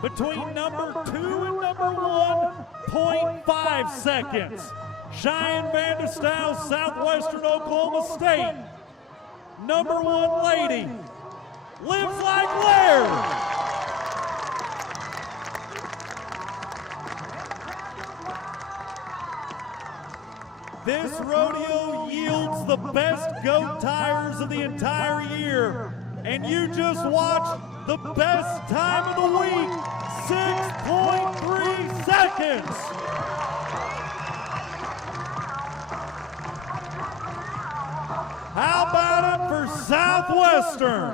Between number 2 and number 1, 0.5 seconds. Cheyenne Vanderstyle, Southwestern Oklahoma State. Number 1 lady, lives like Laird. This rodeo yields the best goat tires of the entire year. And you just watched the best time of the week, 6.3 seconds. How about it for Southwestern?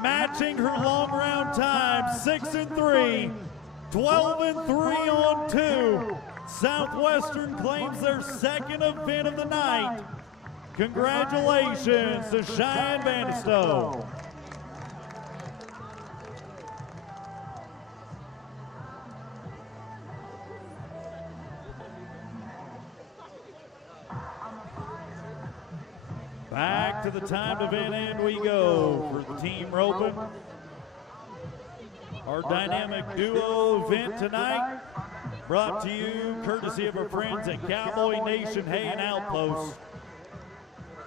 Matching her long round time, 6-3, 12-3 on 2. Southwestern claims their second event of the night. Congratulations to Cheyenne Vanderstyle. Back to the timed event end we go for the team roping. Our dynamic duo event tonight brought to you courtesy of our friends at Cowboy Nation Hay and Outpost.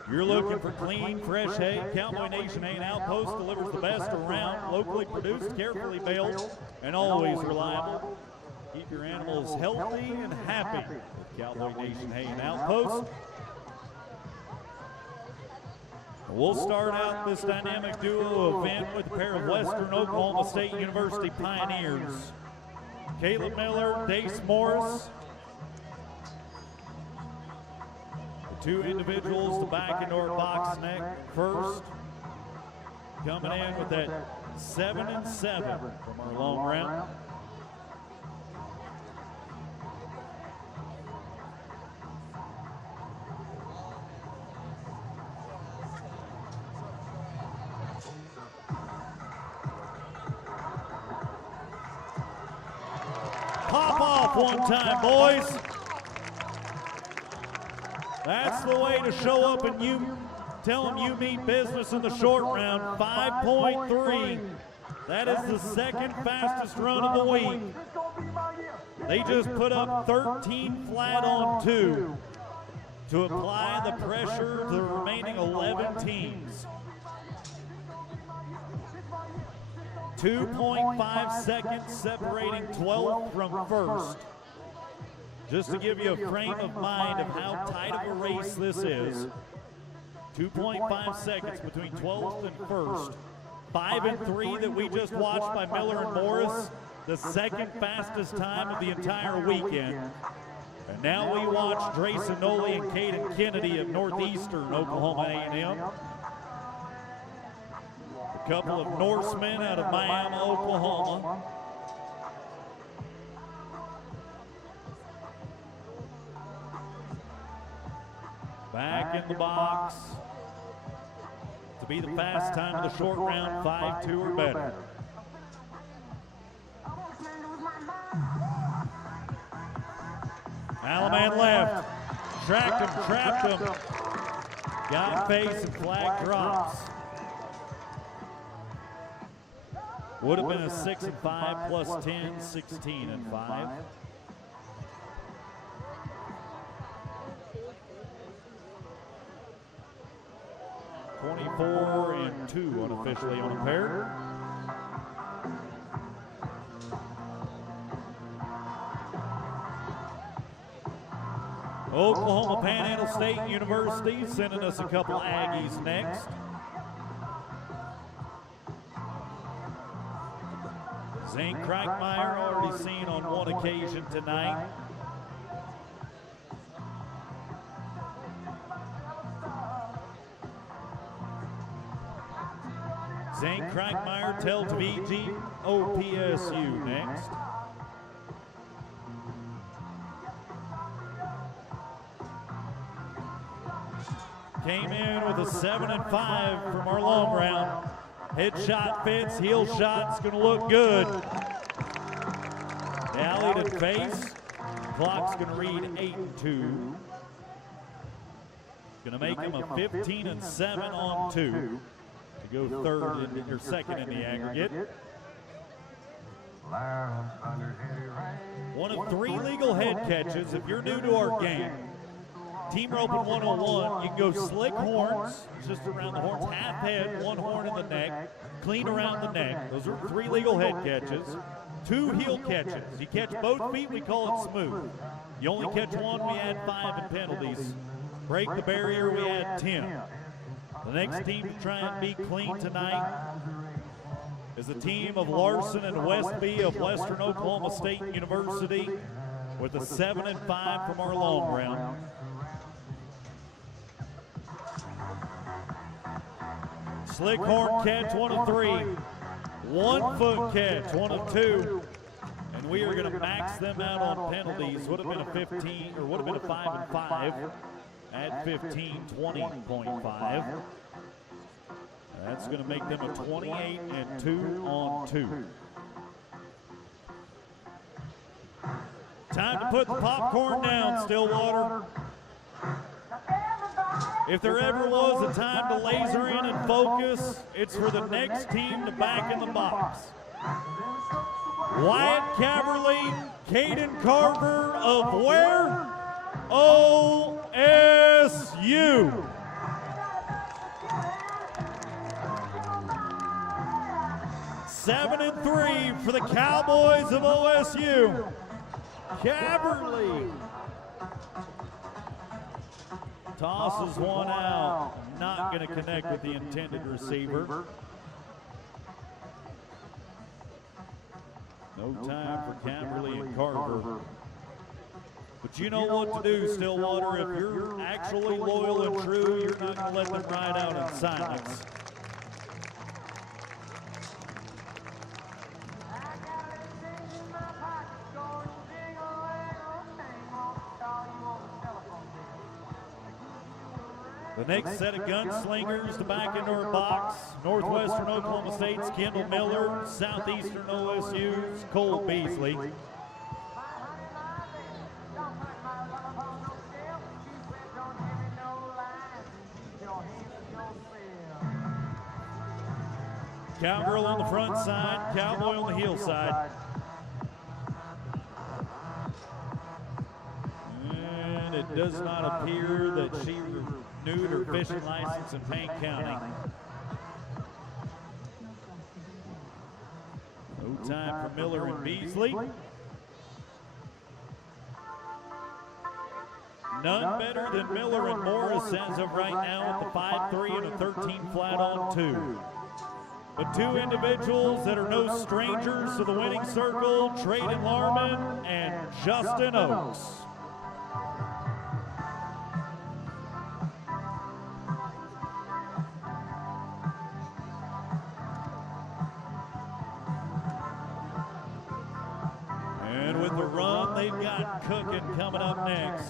You're looking for clean, fresh hay. Cowboy Nation Hay and Outpost delivers the best around, locally produced, carefully baled, and always reliable. Keep your animals healthy and happy with Cowboy Nation Hay and Outpost. We'll start out this dynamic duo event with a pair of Western Oklahoma State University pioneers. Caleb Miller, Dace Morris. The two individuals to back into our box neck first. Coming in with that 7-7 from our long round. Pop off one time, boys. That's the way to show up and you tell them you mean business in the short round. 5.3. That is the second fastest run of the week. They just put up 13 flat on 2 to apply the pressure to the remaining 11 teams. 2.5 seconds separating 12th from first. Just to give you a frame of mind of how tight of a race this is. 2.5 seconds between 12th and first. 5 and 3 that we just watched by Miller and Morris, the second fastest time of the entire weekend. And now we watch Drayson Noley and Caden Kennedy of Northeastern Oklahoma A&M. A couple of Norsemen out of Miami, Oklahoma. Back in the box to be the fast time of the short round, 5.2 or better. Alaman left, tracked him, trapped him, got face and flag drops. Would have been a 6 and 5 plus 10, 16 and 5. .24 and 2 unofficially on a pair. Oklahoma Panhandle State University sending us a couple Aggies next. Zane Krankmeyer already seen on one occasion tonight. Zane Krankmeyer, Tel Taviji, OPSU next. Came in with a 7 and 5 from our long round. Head shot fits, heel shot's gonna look good. Alley to face, clock's gonna read 8 and 2. Gonna make him a 15 and 7 on 2. To go third in, or second in the aggregate. One of 3 legal head catches. If you're new to our game, Team Roping 101, you can go slick horns, just around the horns, half head, 1 horn in the neck, clean around the neck. Those are 3 legal head catches. 2 heel catches. You catch both feet, we call it smooth. You only catch 1, we add 5 in penalties. Break the barrier, we add 10. The next team to try and be clean tonight is the team of Larson and Westby of Western Oklahoma State University with a 7 and 5 from our long round. Slick horn catch, 1 of 3. 1 foot catch, 1 of 2. And we are going to max them out on penalties. Would have been a 15, or would have been a 5 and 5. At 15, 20.5. That's going to make them a 28 and 2 on 2. Time to put the popcorn down, Stillwater. If there ever was a time to laser in and focus, it's for the next team to back in the box. Wyatt Caverly, Caden Carver of where? OSU. 7 and 3 for the Cowboys of OSU. Caverly tosses one out. Not going to connect with the intended receiver. No time for Camberley and Carver. But you know what to do, Stillwater. If you're actually loyal and true, you're not going to let them ride out in silence. The next set of gunslingers to back into our box. Northwestern Oklahoma State's Kendall Miller. Southeastern OSU's Cole Beasley. Cowgirl on the front side, Cowboy on the heel side. And it does not appear that she renewed her fishing license in Payne County. No time for Miller and Beasley. None better than Miller and Morris as of right now with the 5-3 and a 13 flat on 2. But two individuals that are no strangers to the winning circle, Trayden Larman and Justin Oaks. And with the run they've got cooking coming up next.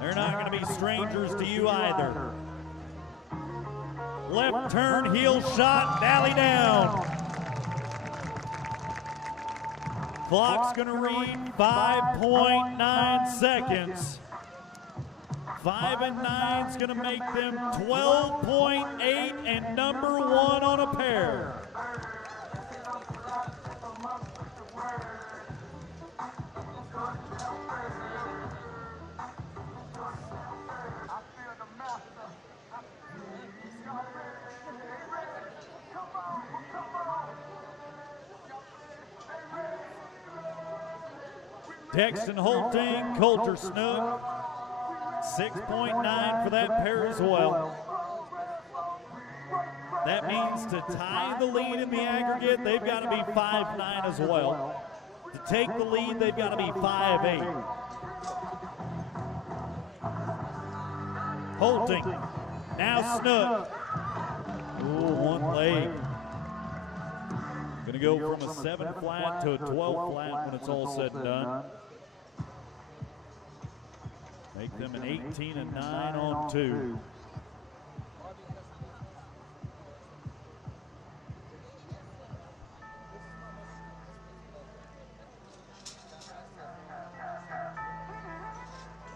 They're not going to be strangers to you either. Left turn, heel shot, dally down. Clock's going to read 5.9 seconds. 5 and 9's going to make them 12.8 and number 1 on a pair. Dexton Holting, Coulter Snook, 6.9 for that pair as well. That means to tie the lead in the aggregate, they've got to be 5'9 as well. To take the lead, they've got to be 5'8. Holting, now Snook. Ooh, one leg. Going to go from a 7 flat to a 12 flat when it's all said and done. Make them an 18 and 9 on 2.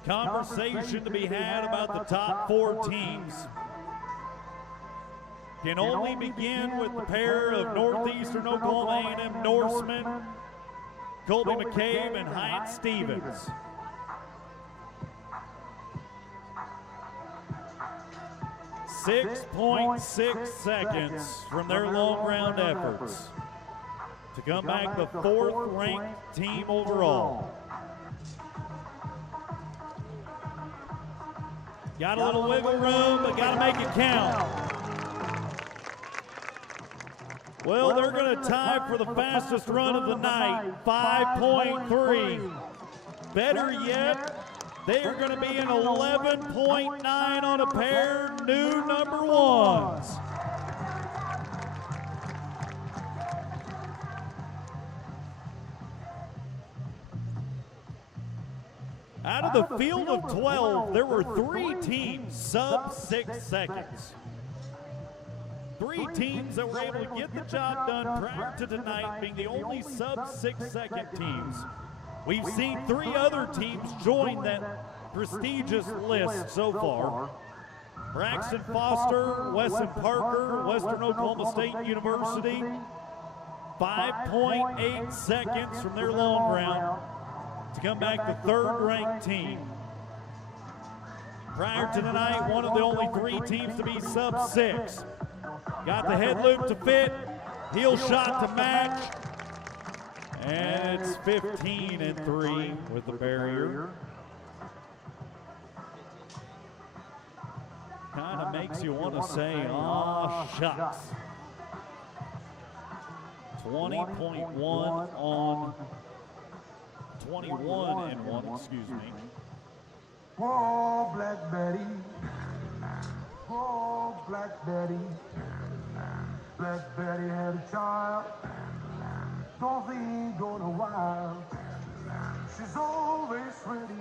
Conversation to be had about the top 4 teams can only begin with the pair of Northeastern Oklahoma A&M Norsemen, Colby McCabe and Hyatt Stevens. 6.6 seconds from their long round efforts to come back the 4th ranked team overall. Got a little wiggle room, but got to make it count. Well, they're going to tie for the fastest run of the night, 5.3. Better yet, they are going to be an 11.9 on a pair, new number 1s. Out of the field of 12, there were 3 teams sub 6 seconds. 3 teams that were able to get the job done prior to tonight being the only sub 6 second teams. We've seen 3 other teams join that prestigious list so far. Braxton Foster, Wesson Parker, Western Oklahoma State University, 5.8 seconds from their long round to come back the 3rd ranked team. Prior to tonight, one of the only 3 teams to be sub 6. Got the head loop to fit, heel shot to match, and it's 15 and 3 with the barrier. kind of makes you want to say, "Ah, shucks." 20.1 on 21 and 1, excuse me. Oh, Black Betty. Oh, Black Betty. Black Betty had a child. Don't think gonna wild. She's always ready.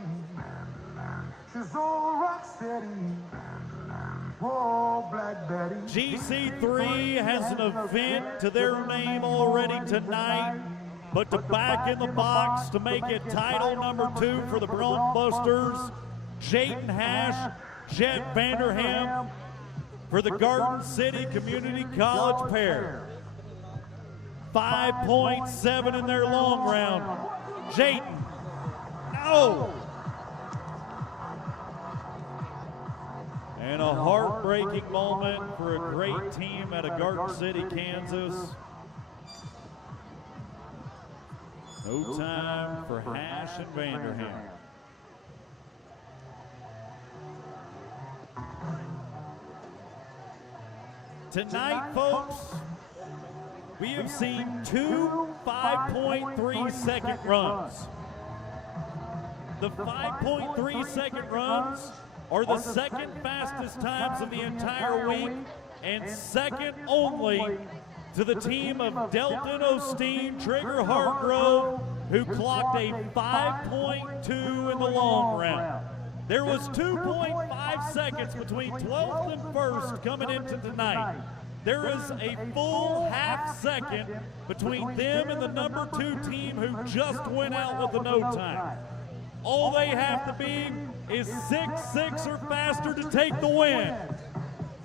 She's all rock steady. Oh, Black Betty. GC3 has an event to their name already tonight, but to back in the box to make it title number 2 for the Bronc Busters, Jayden Hash, Jet Vanderham for the Garden City Community College pair. 5.7 in their long round. Jayden, no! And a heartbreaking moment for a great team out of Garden City, Kansas. No time for Hash and Vanderham. Tonight, folks, we have seen 2 5.3-second runs. The 5.3-second runs are the second fastest times of the entire week and second only to the team of Delton Osteen, Trigger Hargrove, who clocked a 5.2 in the long round. There was 2.5 seconds between 12th and 1st coming into tonight. There is a full half second between them and the number 2 team who just went out with the no time. All they have to be is 6.6 or faster to take the win.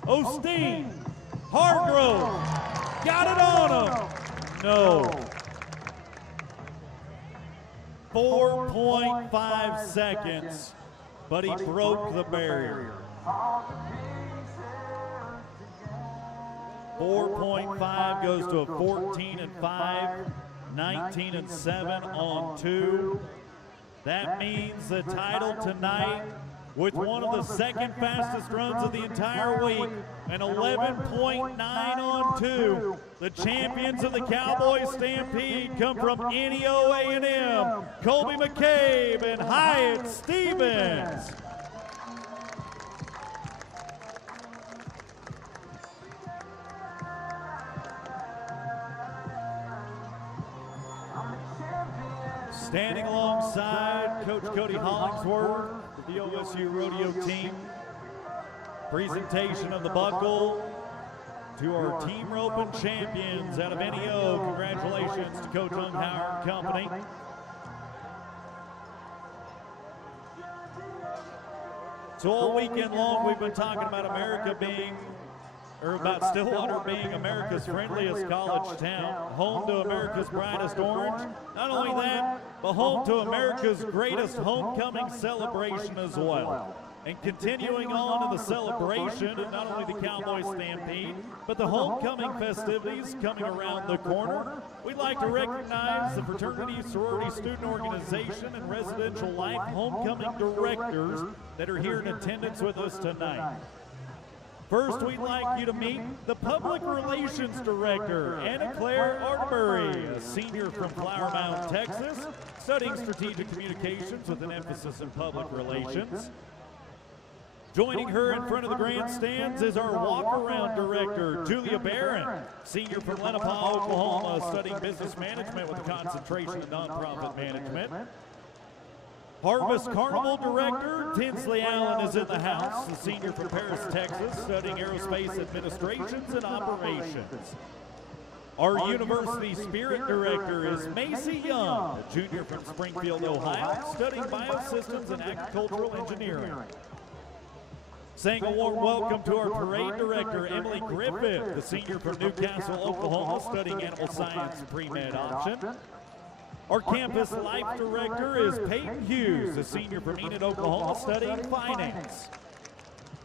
Osteen, Hargrove, got it on him. No. 4.5 seconds, but he broke the barrier. 4.5 goes to a 14-5, 19-7 on 2. That means the title tonight, with one of the second fastest runs of the entire week, an 11.9 on 2. The champions of the Cowboy Stampede come from NEO A&M, Colby McCabe and Hyatt Stevens. Standing alongside Coach Cody Hollingsworth of the OSU Rodeo Team. Presentation of the buckle to our team roping champions out of NEO. Congratulations to Coach Unghauer and company. So all weekend long we've been talking about America being, or about Stillwater being America's friendliest college town, home to America's brightest orange. Not only that, but home to America's greatest homecoming celebration as well. And continuing on in the celebration, and not only the Cowboy Stampede, but the homecoming festivities coming around the corner, we'd like to recognize the Fraternity Sorority Student Organization and Residential Life homecoming directors that are here in attendance with us tonight. First, we'd like you to meet the Public Relations Director, Anna Claire Arterbury, a senior from Flower Mound, Texas, studying strategic communications with an emphasis in public relations. Joining her in front of the grandstands is our walk-around director, Julia Barron, senior from Lenapaw, Oklahoma, studying business management with a concentration in nonprofit management. Harvest Carnival Director, Tinsley Allen, is in the house, a senior from Paris, Texas, studying aerospace administrations and operations. Our University Spirit Director is Macy Young, a junior from Springfield, Ohio, studying biosystems and agricultural engineering. Saying a warm welcome to our Parade Director, Emily Griffith, the senior from Newcastle, Oklahoma, studying animal science pre-med option. Our Campus Life Director is Peyton Hughes, a senior from Enid, Oklahoma, studying finance.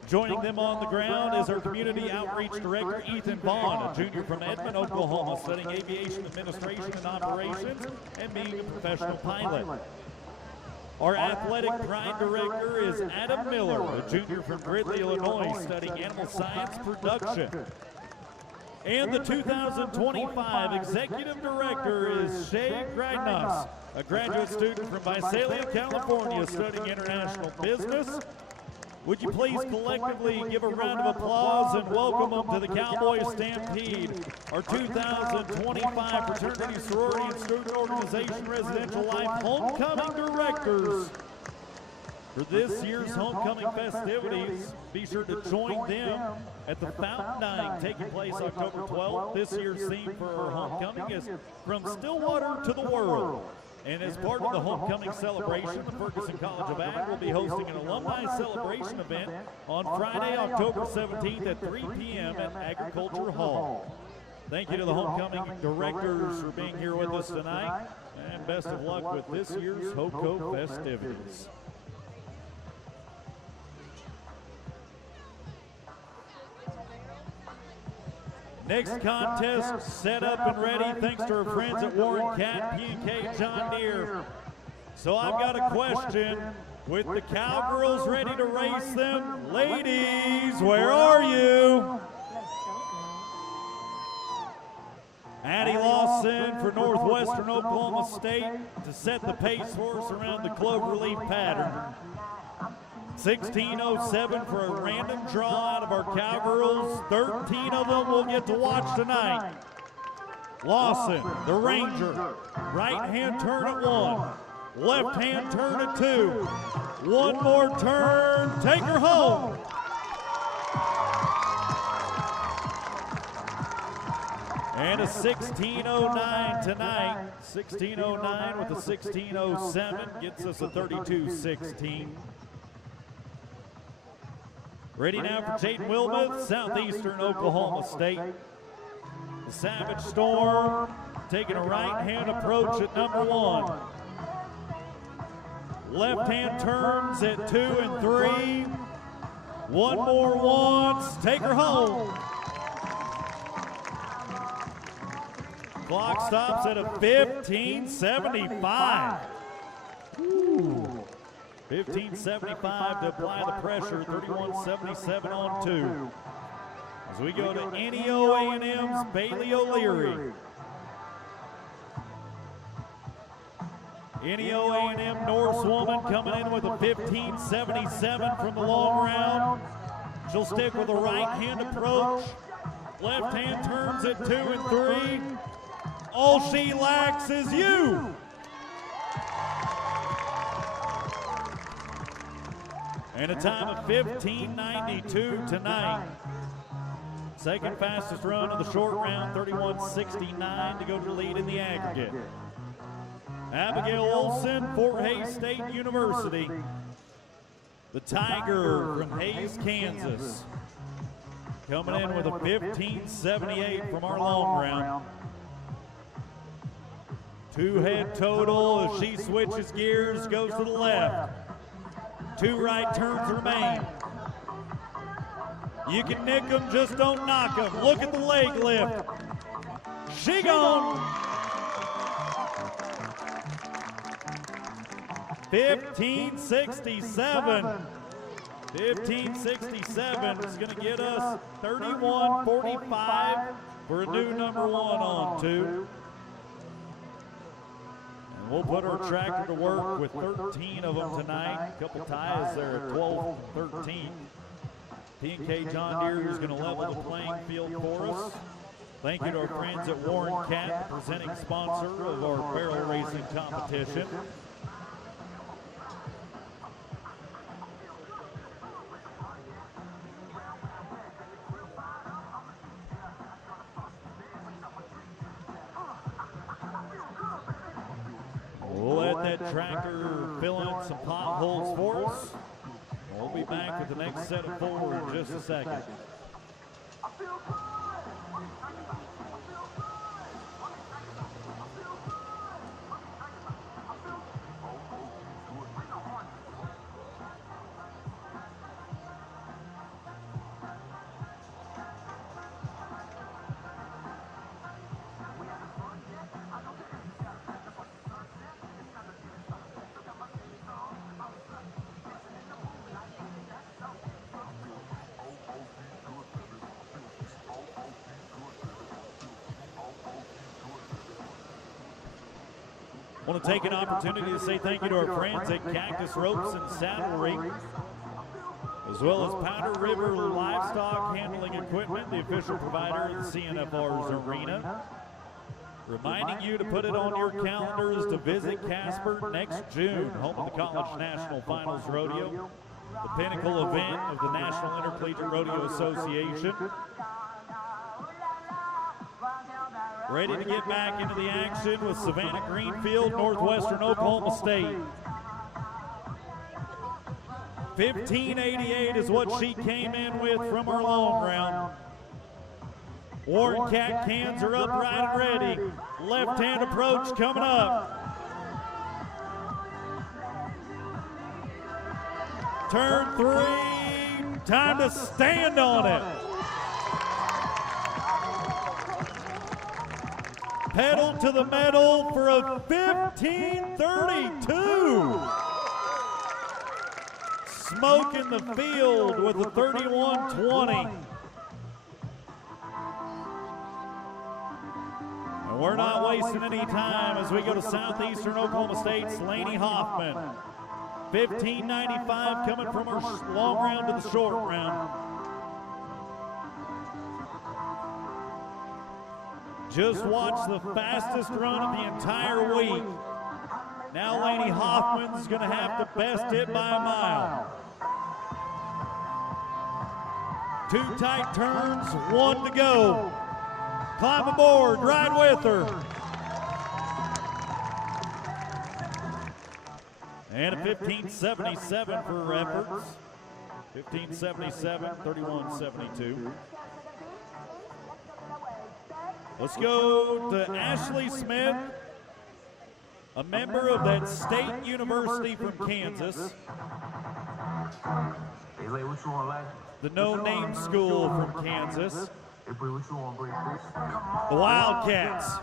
Joining them on the ground is our Community Outreach Director, Ethan Vaughn, a junior from Edmond, Oklahoma, studying aviation administration and operations and being a professional pilot. Our athletic pride director is Adam Miller, a junior from Gridley, Illinois, studying animal science production. And the 2025 executive director is Shay Gragnos, a graduate student from Visalia, California, studying international business. Would you please collectively give a round of applause and welcome them to the Cowboy Stampede, our 2025 Fraternity, Sorority, and Student Organization Residential Life Homecoming Directors. For this year's homecoming festivities, be sure to join them at the Fountain Night taking place October 12th. This year's theme for our homecoming is From Stillwater to the World. And as part of the homecoming celebration, the Ferguson College of Ag will be hosting an alumni celebration event on Friday, October 17th at 3 p.m. at Agriculture Hall. Thank you to the homecoming directors for being here with us tonight, and best of luck with this year's HOCO festivities. Next contest set up and ready thanks to our friends at Warren Cat, P&K John Deere. So I've got a question. With the Cowgirls ready to race them, ladies, where are you? Addie Lawson for Northwestern Oklahoma State to set the pace for us around the cloverleaf pattern. 16:07 for a random draw out of our Cowgirls. 13 of them we'll get to watch tonight. Lawson, the Ranger, right hand turn at 1, left hand turn at 2. One more turn, take her home. And a 16:09 tonight. 16:09 with a 16:07 gets us a 32:16. Ready now for Jaden Wilmoth, Southeastern Oklahoma State. The Savage Storm taking a right-hand approach at number 1. Left-hand turns at 2 and 3. One more once, take her home. Clock stops at a 15:75. 15:75 to apply the pressure, 31:77 on 2. As we go to NEO A&M's Bailey O'Leary. NEO A&M Norsewoman coming in with a 15:77 from the long round. She'll stick with a right-hand approach. Left hand turns at 2 and 3. All she lacks is you. And a time of 15:92 tonight. Second fastest run of the short round, 31:69 to go to the lead in the aggregate. Abigail Olson, Fort Hays State University. The Tiger from Hays, Kansas. Coming in with a 15:78 from our long round. 2 head total as she switches gears, goes to the left. 2 right turns remain. You can nick them, just don't knock them. Look at the leg lift. She gone. 15:67. 15:67 is going to get us 31:45 for a new number 1 on 2. And we'll put our tractor to work with 13 of them tonight. A couple ties there at 12 and 13. P&K John Deere is going to level the playing field for us. Thank you to our friends at Warren Cat, presenting sponsor of our barrel racing competition. We'll let that tractor fill in some potholes for us. We'll be back with the next set of 4 in just a second. Want to take an opportunity to say thank you to our friends at Cactus Ropes and Saddlery, as well as Powder River Livestock Handling Equipment, the official provider of the CNFR's arena. Reminding you to put it on your calendars to visit Casper next June, home of the College National Finals Rodeo, the pinnacle event of the National Intercollegiate Rodeo Association. Ready to get back into the action with Savannah Greenfield, Northwestern Oklahoma State. 1588 is what she came in with from her long round. Warren Cat cans are upright and ready. Left-hand approach coming up. Turn 3, time to stand on it. Pedal to the metal for a 1532. Smoke in the field with a 3120. And we're not wasting any time as we go to Southeastern Oklahoma State's Laney Hoffman. 1595 coming from her long round to the short round. Just watch the fastest run of the entire week. Now Laney Hoffman's going to have to best it by a mile. 2 tight turns, 1 to go. Climb aboard, ride with her. And a 1577 for her efforts. 1577, 3172. Let's go to Ashley Smith, a member of that state university from Kansas. The no-name school from Kansas. The Wildcats.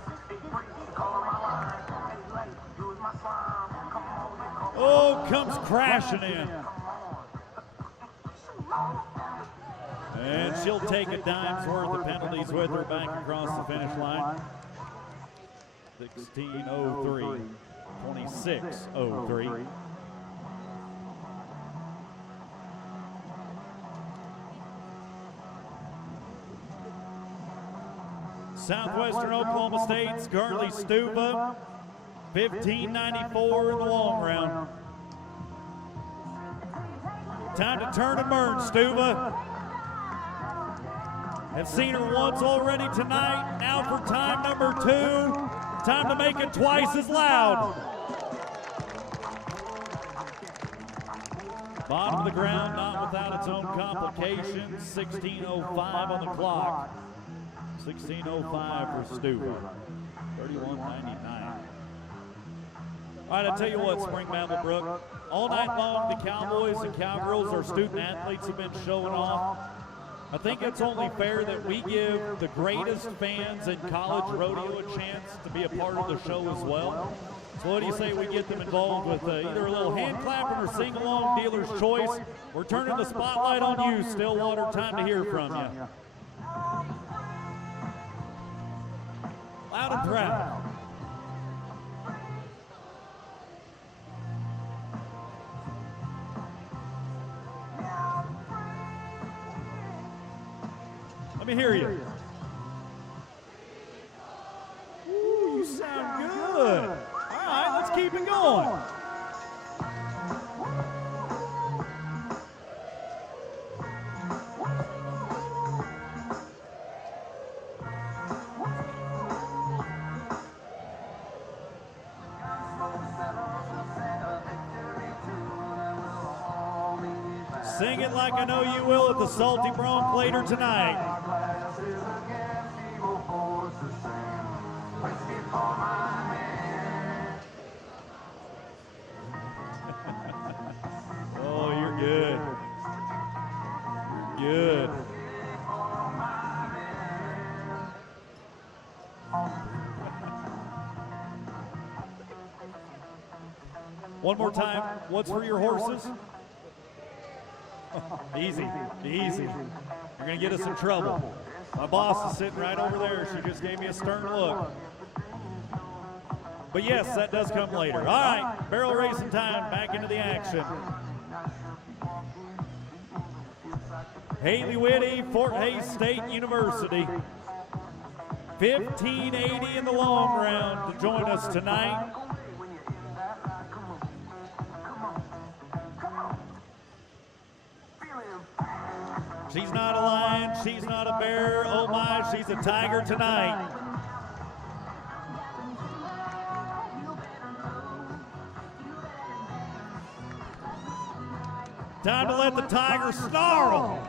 Oh, comes crashing in. And she'll take a dime's worth of penalties with her back across the finish line. 16:03, 26:03. Southwestern Oklahoma State's Carly Stuba, 1594 in the long round. Time to turn and burn, Stuba. Have seen her once already tonight. Now for time number 2. Time to make it twice as loud. Bottom of the ground, not without its own complications. 16:05 on the clock. 16:05 for Stuba. 31:99. All right, I tell you what, Spring Mablebrook. All night long, the Cowboys and Cowgirls, our student athletes, have been showing off. I think it's only fair that we give the greatest fans in college rodeo a chance to be a part of the show as well. So what do you say we get them involved with either a little hand clapping or sing along, dealer's choice. We're turning the spotlight on you, Stillwater. Time to hear from you. Loud and proud. Let me hear you. Ooh, you sound good. All right, let's keep it going. Sing it like I know you will at the Salty Bronc later tonight. Oh, you're good. You're good. One more time. What's for your horses? Easy, easy. You're going to get us in trouble. My boss is sitting right over there. She just gave me a stern look. But yes, that does come later. All right, barrel racing time, back into the action. Haley Whitty, Fort Hays State University. 1580 in the long round to join us tonight. She's not a lion, she's not a bear, oh my, she's a tiger tonight. Time to let the tiger snarl.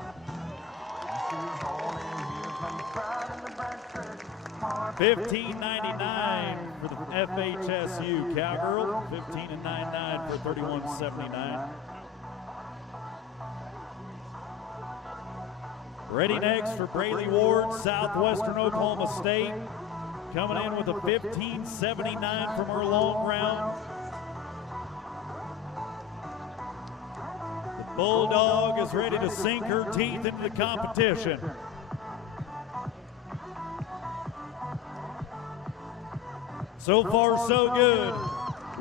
15.99 for the FHSU Cowgirl, 15.99 for 31.79. Ready next for Braylee Ward, Southwestern Oklahoma State, coming in with a 15.79 from her long round. The Bulldog is ready to sink her teeth into the competition. So far, so good.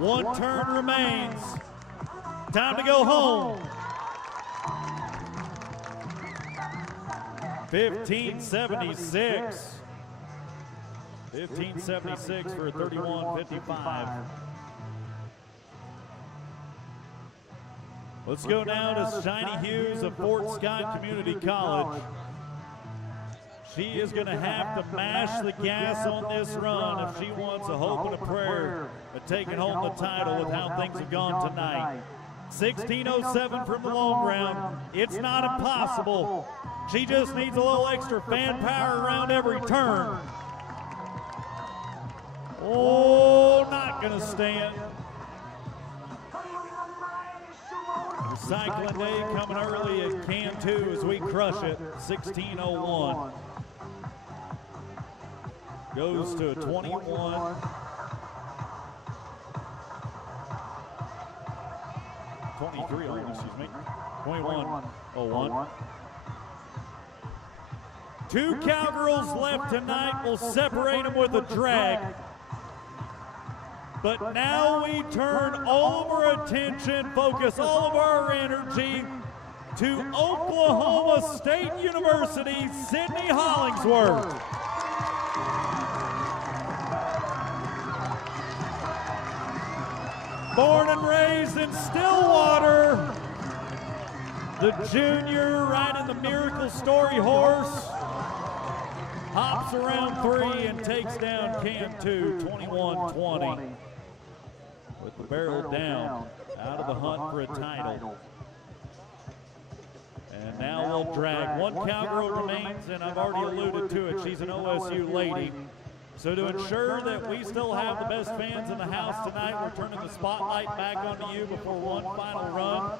One turn remains. Time to go home. 15.76. 15.76 for a 31.55. Let's go now to Shiny Hughes of Fort Scott Community College. She is going to have to mash the gas on this run if she wants a hope and a prayer of taking home the title with how things have gone tonight. 16.07 from the long round. It's not impossible. She just needs a little extra fan power around every turn. Oh, not going to stand. Recycling day coming early at Can 2 as we crush it. 16.01. Goes to a 21. 23, excuse me. 21.01. Two cowgirls left tonight. Will separate them with a drag. But now we turn all of our attention, focus all of our energy to Oklahoma State University, Sydney Hollingsworth. Born and raised in Stillwater, the junior riding the Miracle Story horse, hops around 3 and takes down Can 2, 21-20. With the barrel down, out of the hunt for a title. And now we'll drag. One cowgirl remains, and I've already alluded to it. She's an OSU lady. So to ensure that we still have the best fans in the house tonight, we're turning the spotlight back onto you before one final run.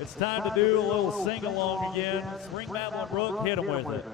It's time to do a little sing-along again. Spring Madeline Brooke, hit them with it.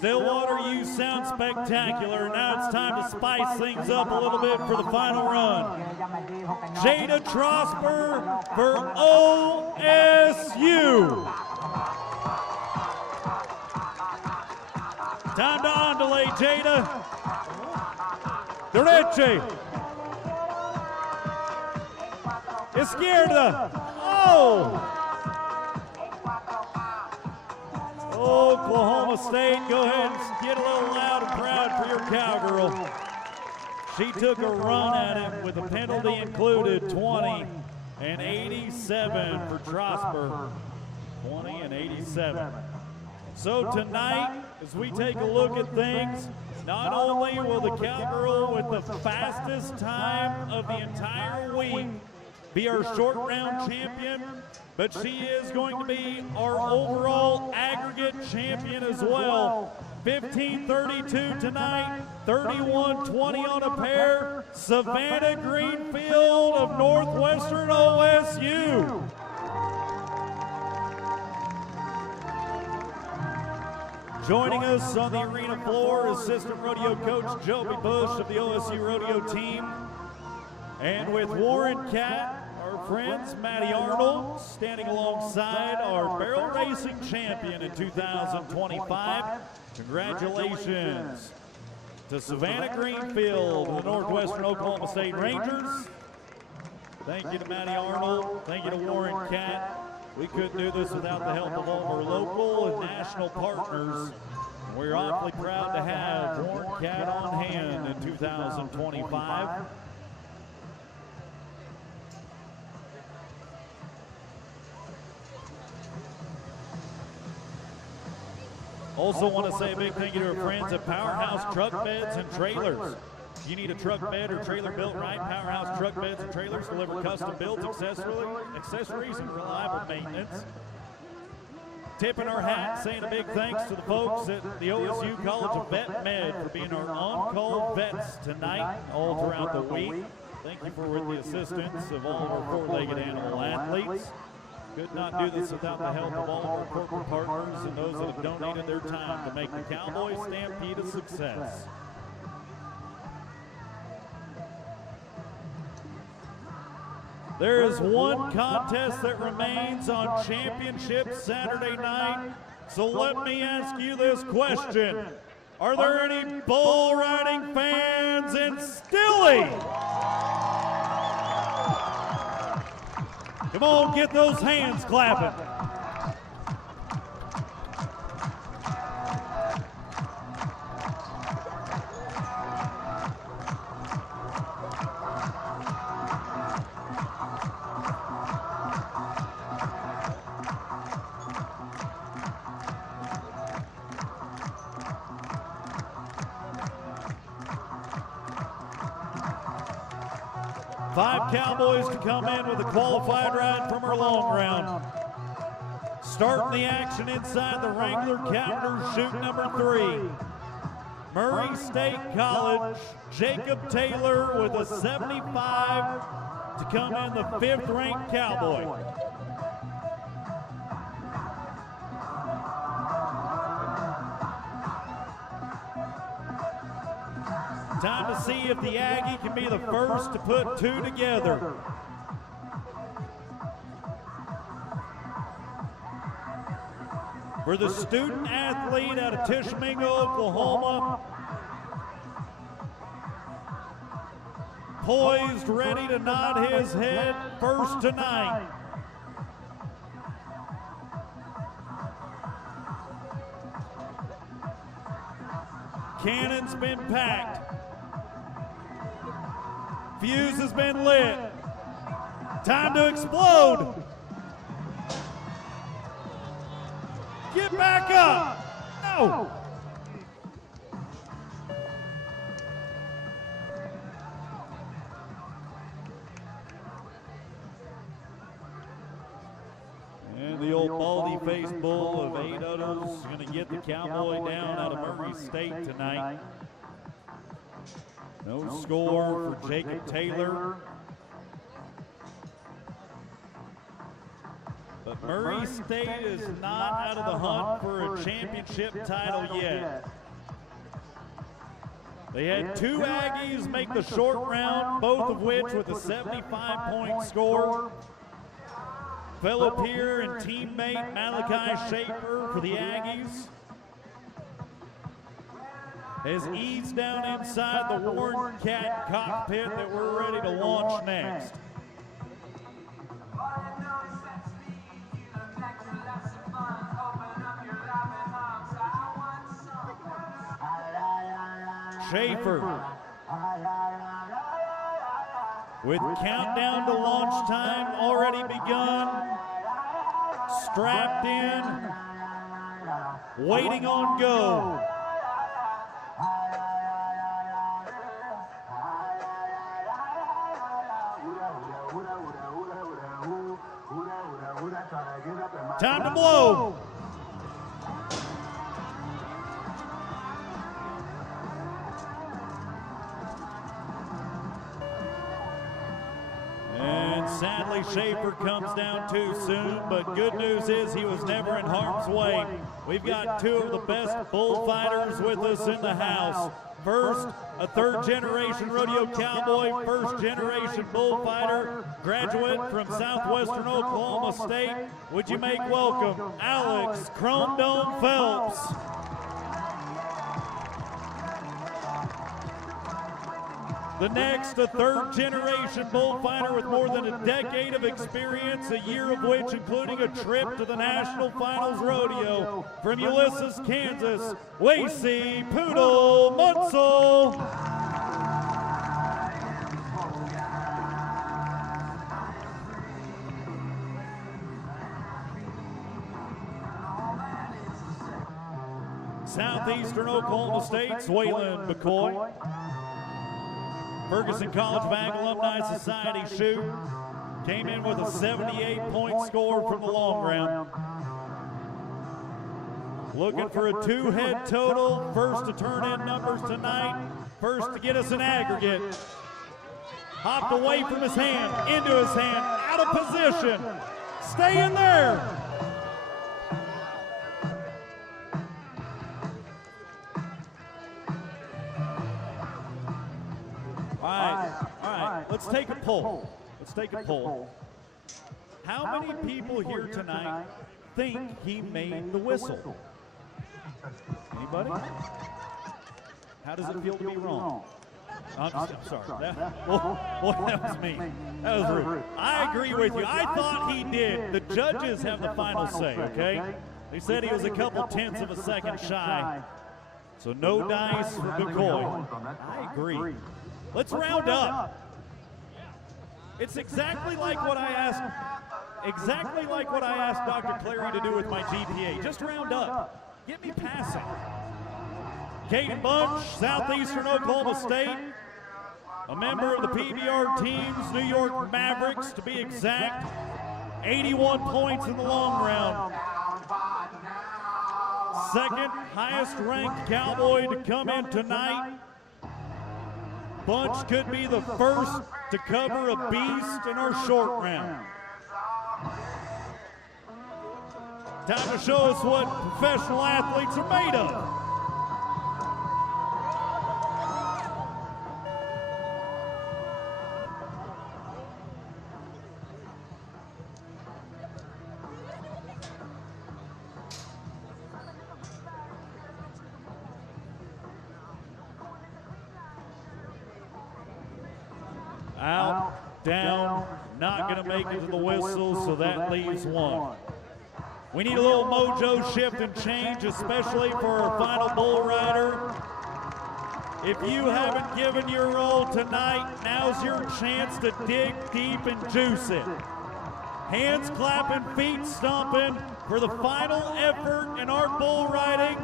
Stillwater, you sound spectacular. Now it's time to spice things up a little bit for the final run. Jada Trosper for OSU. Time to on-delay, Jada. Derecha. Izquierda. Oh! Oklahoma State, go ahead and get a little loud and proud for your cowgirl. She took a run at it with a penalty included, 20 and 87 for Trosper. 20 and 87. So tonight, as we take a look at things, not only will the cowgirl with the fastest time of the entire week be our short round champion, but she is going to be our overall aggregate champion as well. 15:32 tonight, 31:20 on a pair. Savannah Greenfield of Northwestern OSU. Joining us on the arena floor, assistant rodeo coach Joby Bush of the OSU Rodeo Team. And with Warren Cat, our friends Matty Arnold, standing alongside our barrel racing champion in 2025. Congratulations to Savannah Greenfield of the Northwestern Oklahoma State Rangers. Thank you to Matty Arnold. Thank you to Warren Cat. We couldn't do this without the help of all of our local and national partners. We're awfully proud to have Warren Cat on hand in 2025. Also want to say a big thank you to our friends at Powerhouse Truck Beds and Trailers. If you need a truck bed or trailer built right, Powerhouse Truck Beds and Trailers deliver custom built accessories and reliable maintenance. Tipping our hat, saying a big thanks to the folks at the OSU College of Vet Med for being our on-call vets tonight all throughout the week. Thank you for the assistance of all of our four-legged animal athletes. Could not do this without the help of all of our corporate partners and those that have donated their time to make the Cowboy Stampede a success. There is one contest that remains on Championship Saturday night, so let me ask you this question. Are there any bull riding fans in Stilly? Come on, get those hands clapping. Five Cowboys to come in with a qualified ride from our long round. Starting the action inside the Wrangler calendar, chute number 3. Murray State College, Jacob Taylor with a 75 to come in the 5th ranked Cowboy. Time to see if the Aggie can be the first to put two together. For the student athlete out of Tishomingo, Oklahoma, poised, ready to nod his head first tonight. Cannon's been packed. Fuse has been lit. Time to explode. Get back up. No. And the old baldy-faced bull of 8 udders is going to get the Cowboy down out of Murray State tonight. No score for Jacob Taylor. But Murray State is not out of the hunt for a championship title yet. They had two Aggies make the short round, both of which with a 75-point score. Fellow peer and teammate Malachi Schaefer for the Aggies has eased down inside the Warren Cat cockpit that we're ready to launch next. Schaefer with countdown to launch time already begun, strapped in, waiting on go. Time to blow. And sadly, Schaefer comes down too soon, but good news is he was never in harm's way. We've got two of the best bullfighters with us in the house. First, a third-generation rodeo cowboy, first-generation bullfighter, graduate from Southwestern Oklahoma State. Would you make welcome Alex Chrome Dome Phelps. The next, a third-generation bullfighter with more than a decade of experience, a year of which including a trip to the National Finals Rodeo. From Ulysses, Kansas, Lacey Poodle Munsell. Southeastern Oklahoma State's Waylon McCoy. Ferguson College of Ag Alumni Society shoot. Came in with a 78-point score from the long round. Looking for a two-head total. First to turn in numbers tonight. First to get us an aggregate. Hopped away from his hand, into his hand, out of position. Stay in there. All right, let's take a poll. Let's take a poll. How many people here tonight think he made the whistle? Anybody? How does it feel to be wrong? I'm sorry. That was me. That was rude. I agree with you. I thought he did. The judges have the final say, okay? They said he was a couple tenths of a second shy. So no dice for McCoy. I agree. Let's round up. It's exactly like what I asked Dr. Clary to do with my GPA. Just round up. Get me passing. Caden Bunch, Southeastern Oklahoma State, a member of the PBR teams, New York Mavericks to be exact, 81 points in the long round. Second highest ranked cowboy to come in tonight. Bunch could be the first to cover a beast in our short round. Time to show us what professional athletes are made of. Out, down, not going to make it to the whistle, so that leaves one. We need a little mojo shift and change, especially for our final bull rider. If you haven't given your all tonight, now's your chance to dig deep and juice it. Hands clapping, feet stomping for the final effort in our bull riding.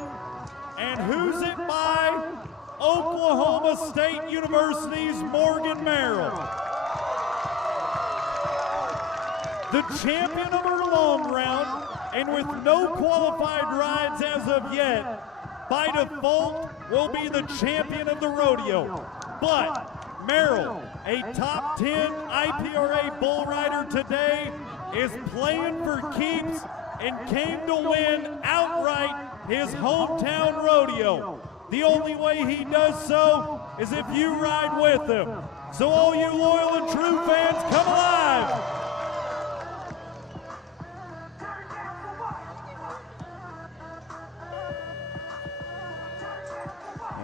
And who's it by? Oklahoma State University's Morgan Merrill. The champion of our long round, and with no qualified rides as of yet, by default will be the champion of the rodeo. But Merrill, a top 10 IPRA bull rider today, is playing for keeps and came to win outright his hometown rodeo. The only way he does so is if you ride with him. So all you loyal and true fans, come alive!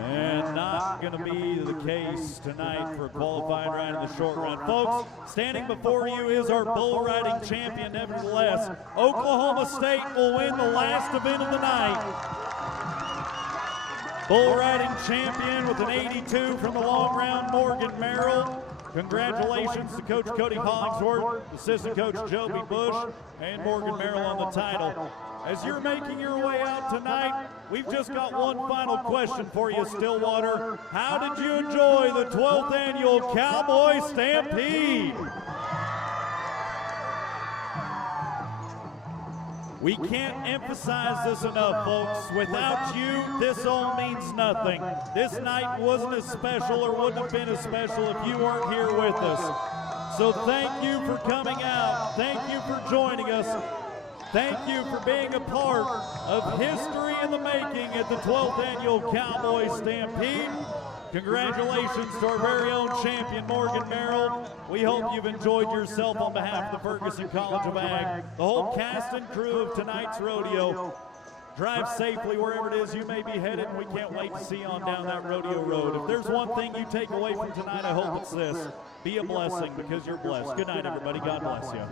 And not going to be the case tonight for qualifying ride in the short run. Folks, standing before you is our bull riding champion, nevertheless. Oklahoma State will win the last event of the night. Bull riding champion with an 82 from the long round, Morgan Merrill. Congratulations to Coach Cody Hollingsworth, assistant coach Joby Bush, and Morgan Merrill on the title. As you're making your way out tonight, we've just got one final question for you, Stillwater. How did you enjoy the 12th annual Cowboy Stampede? We can't emphasize this enough, folks. Without you, this all means nothing. This night wasn't as special or wouldn't have been as special if you weren't here with us. So thank you for coming out. Thank you for joining us. Thank you for being a part of history in the making at the 12th annual Cowboy Stampede. Congratulations to our very own champion, Morgan Merrill. We hope you've enjoyed yourself on behalf of the Ferguson College of Ag. The whole cast and crew of tonight's rodeo. Drive safely wherever it is you may be headed, and we can't wait to see you on down that rodeo road. If there's one thing you take away from tonight, I hope it's this. Be a blessing because you're blessed. Good night, everybody. God bless you.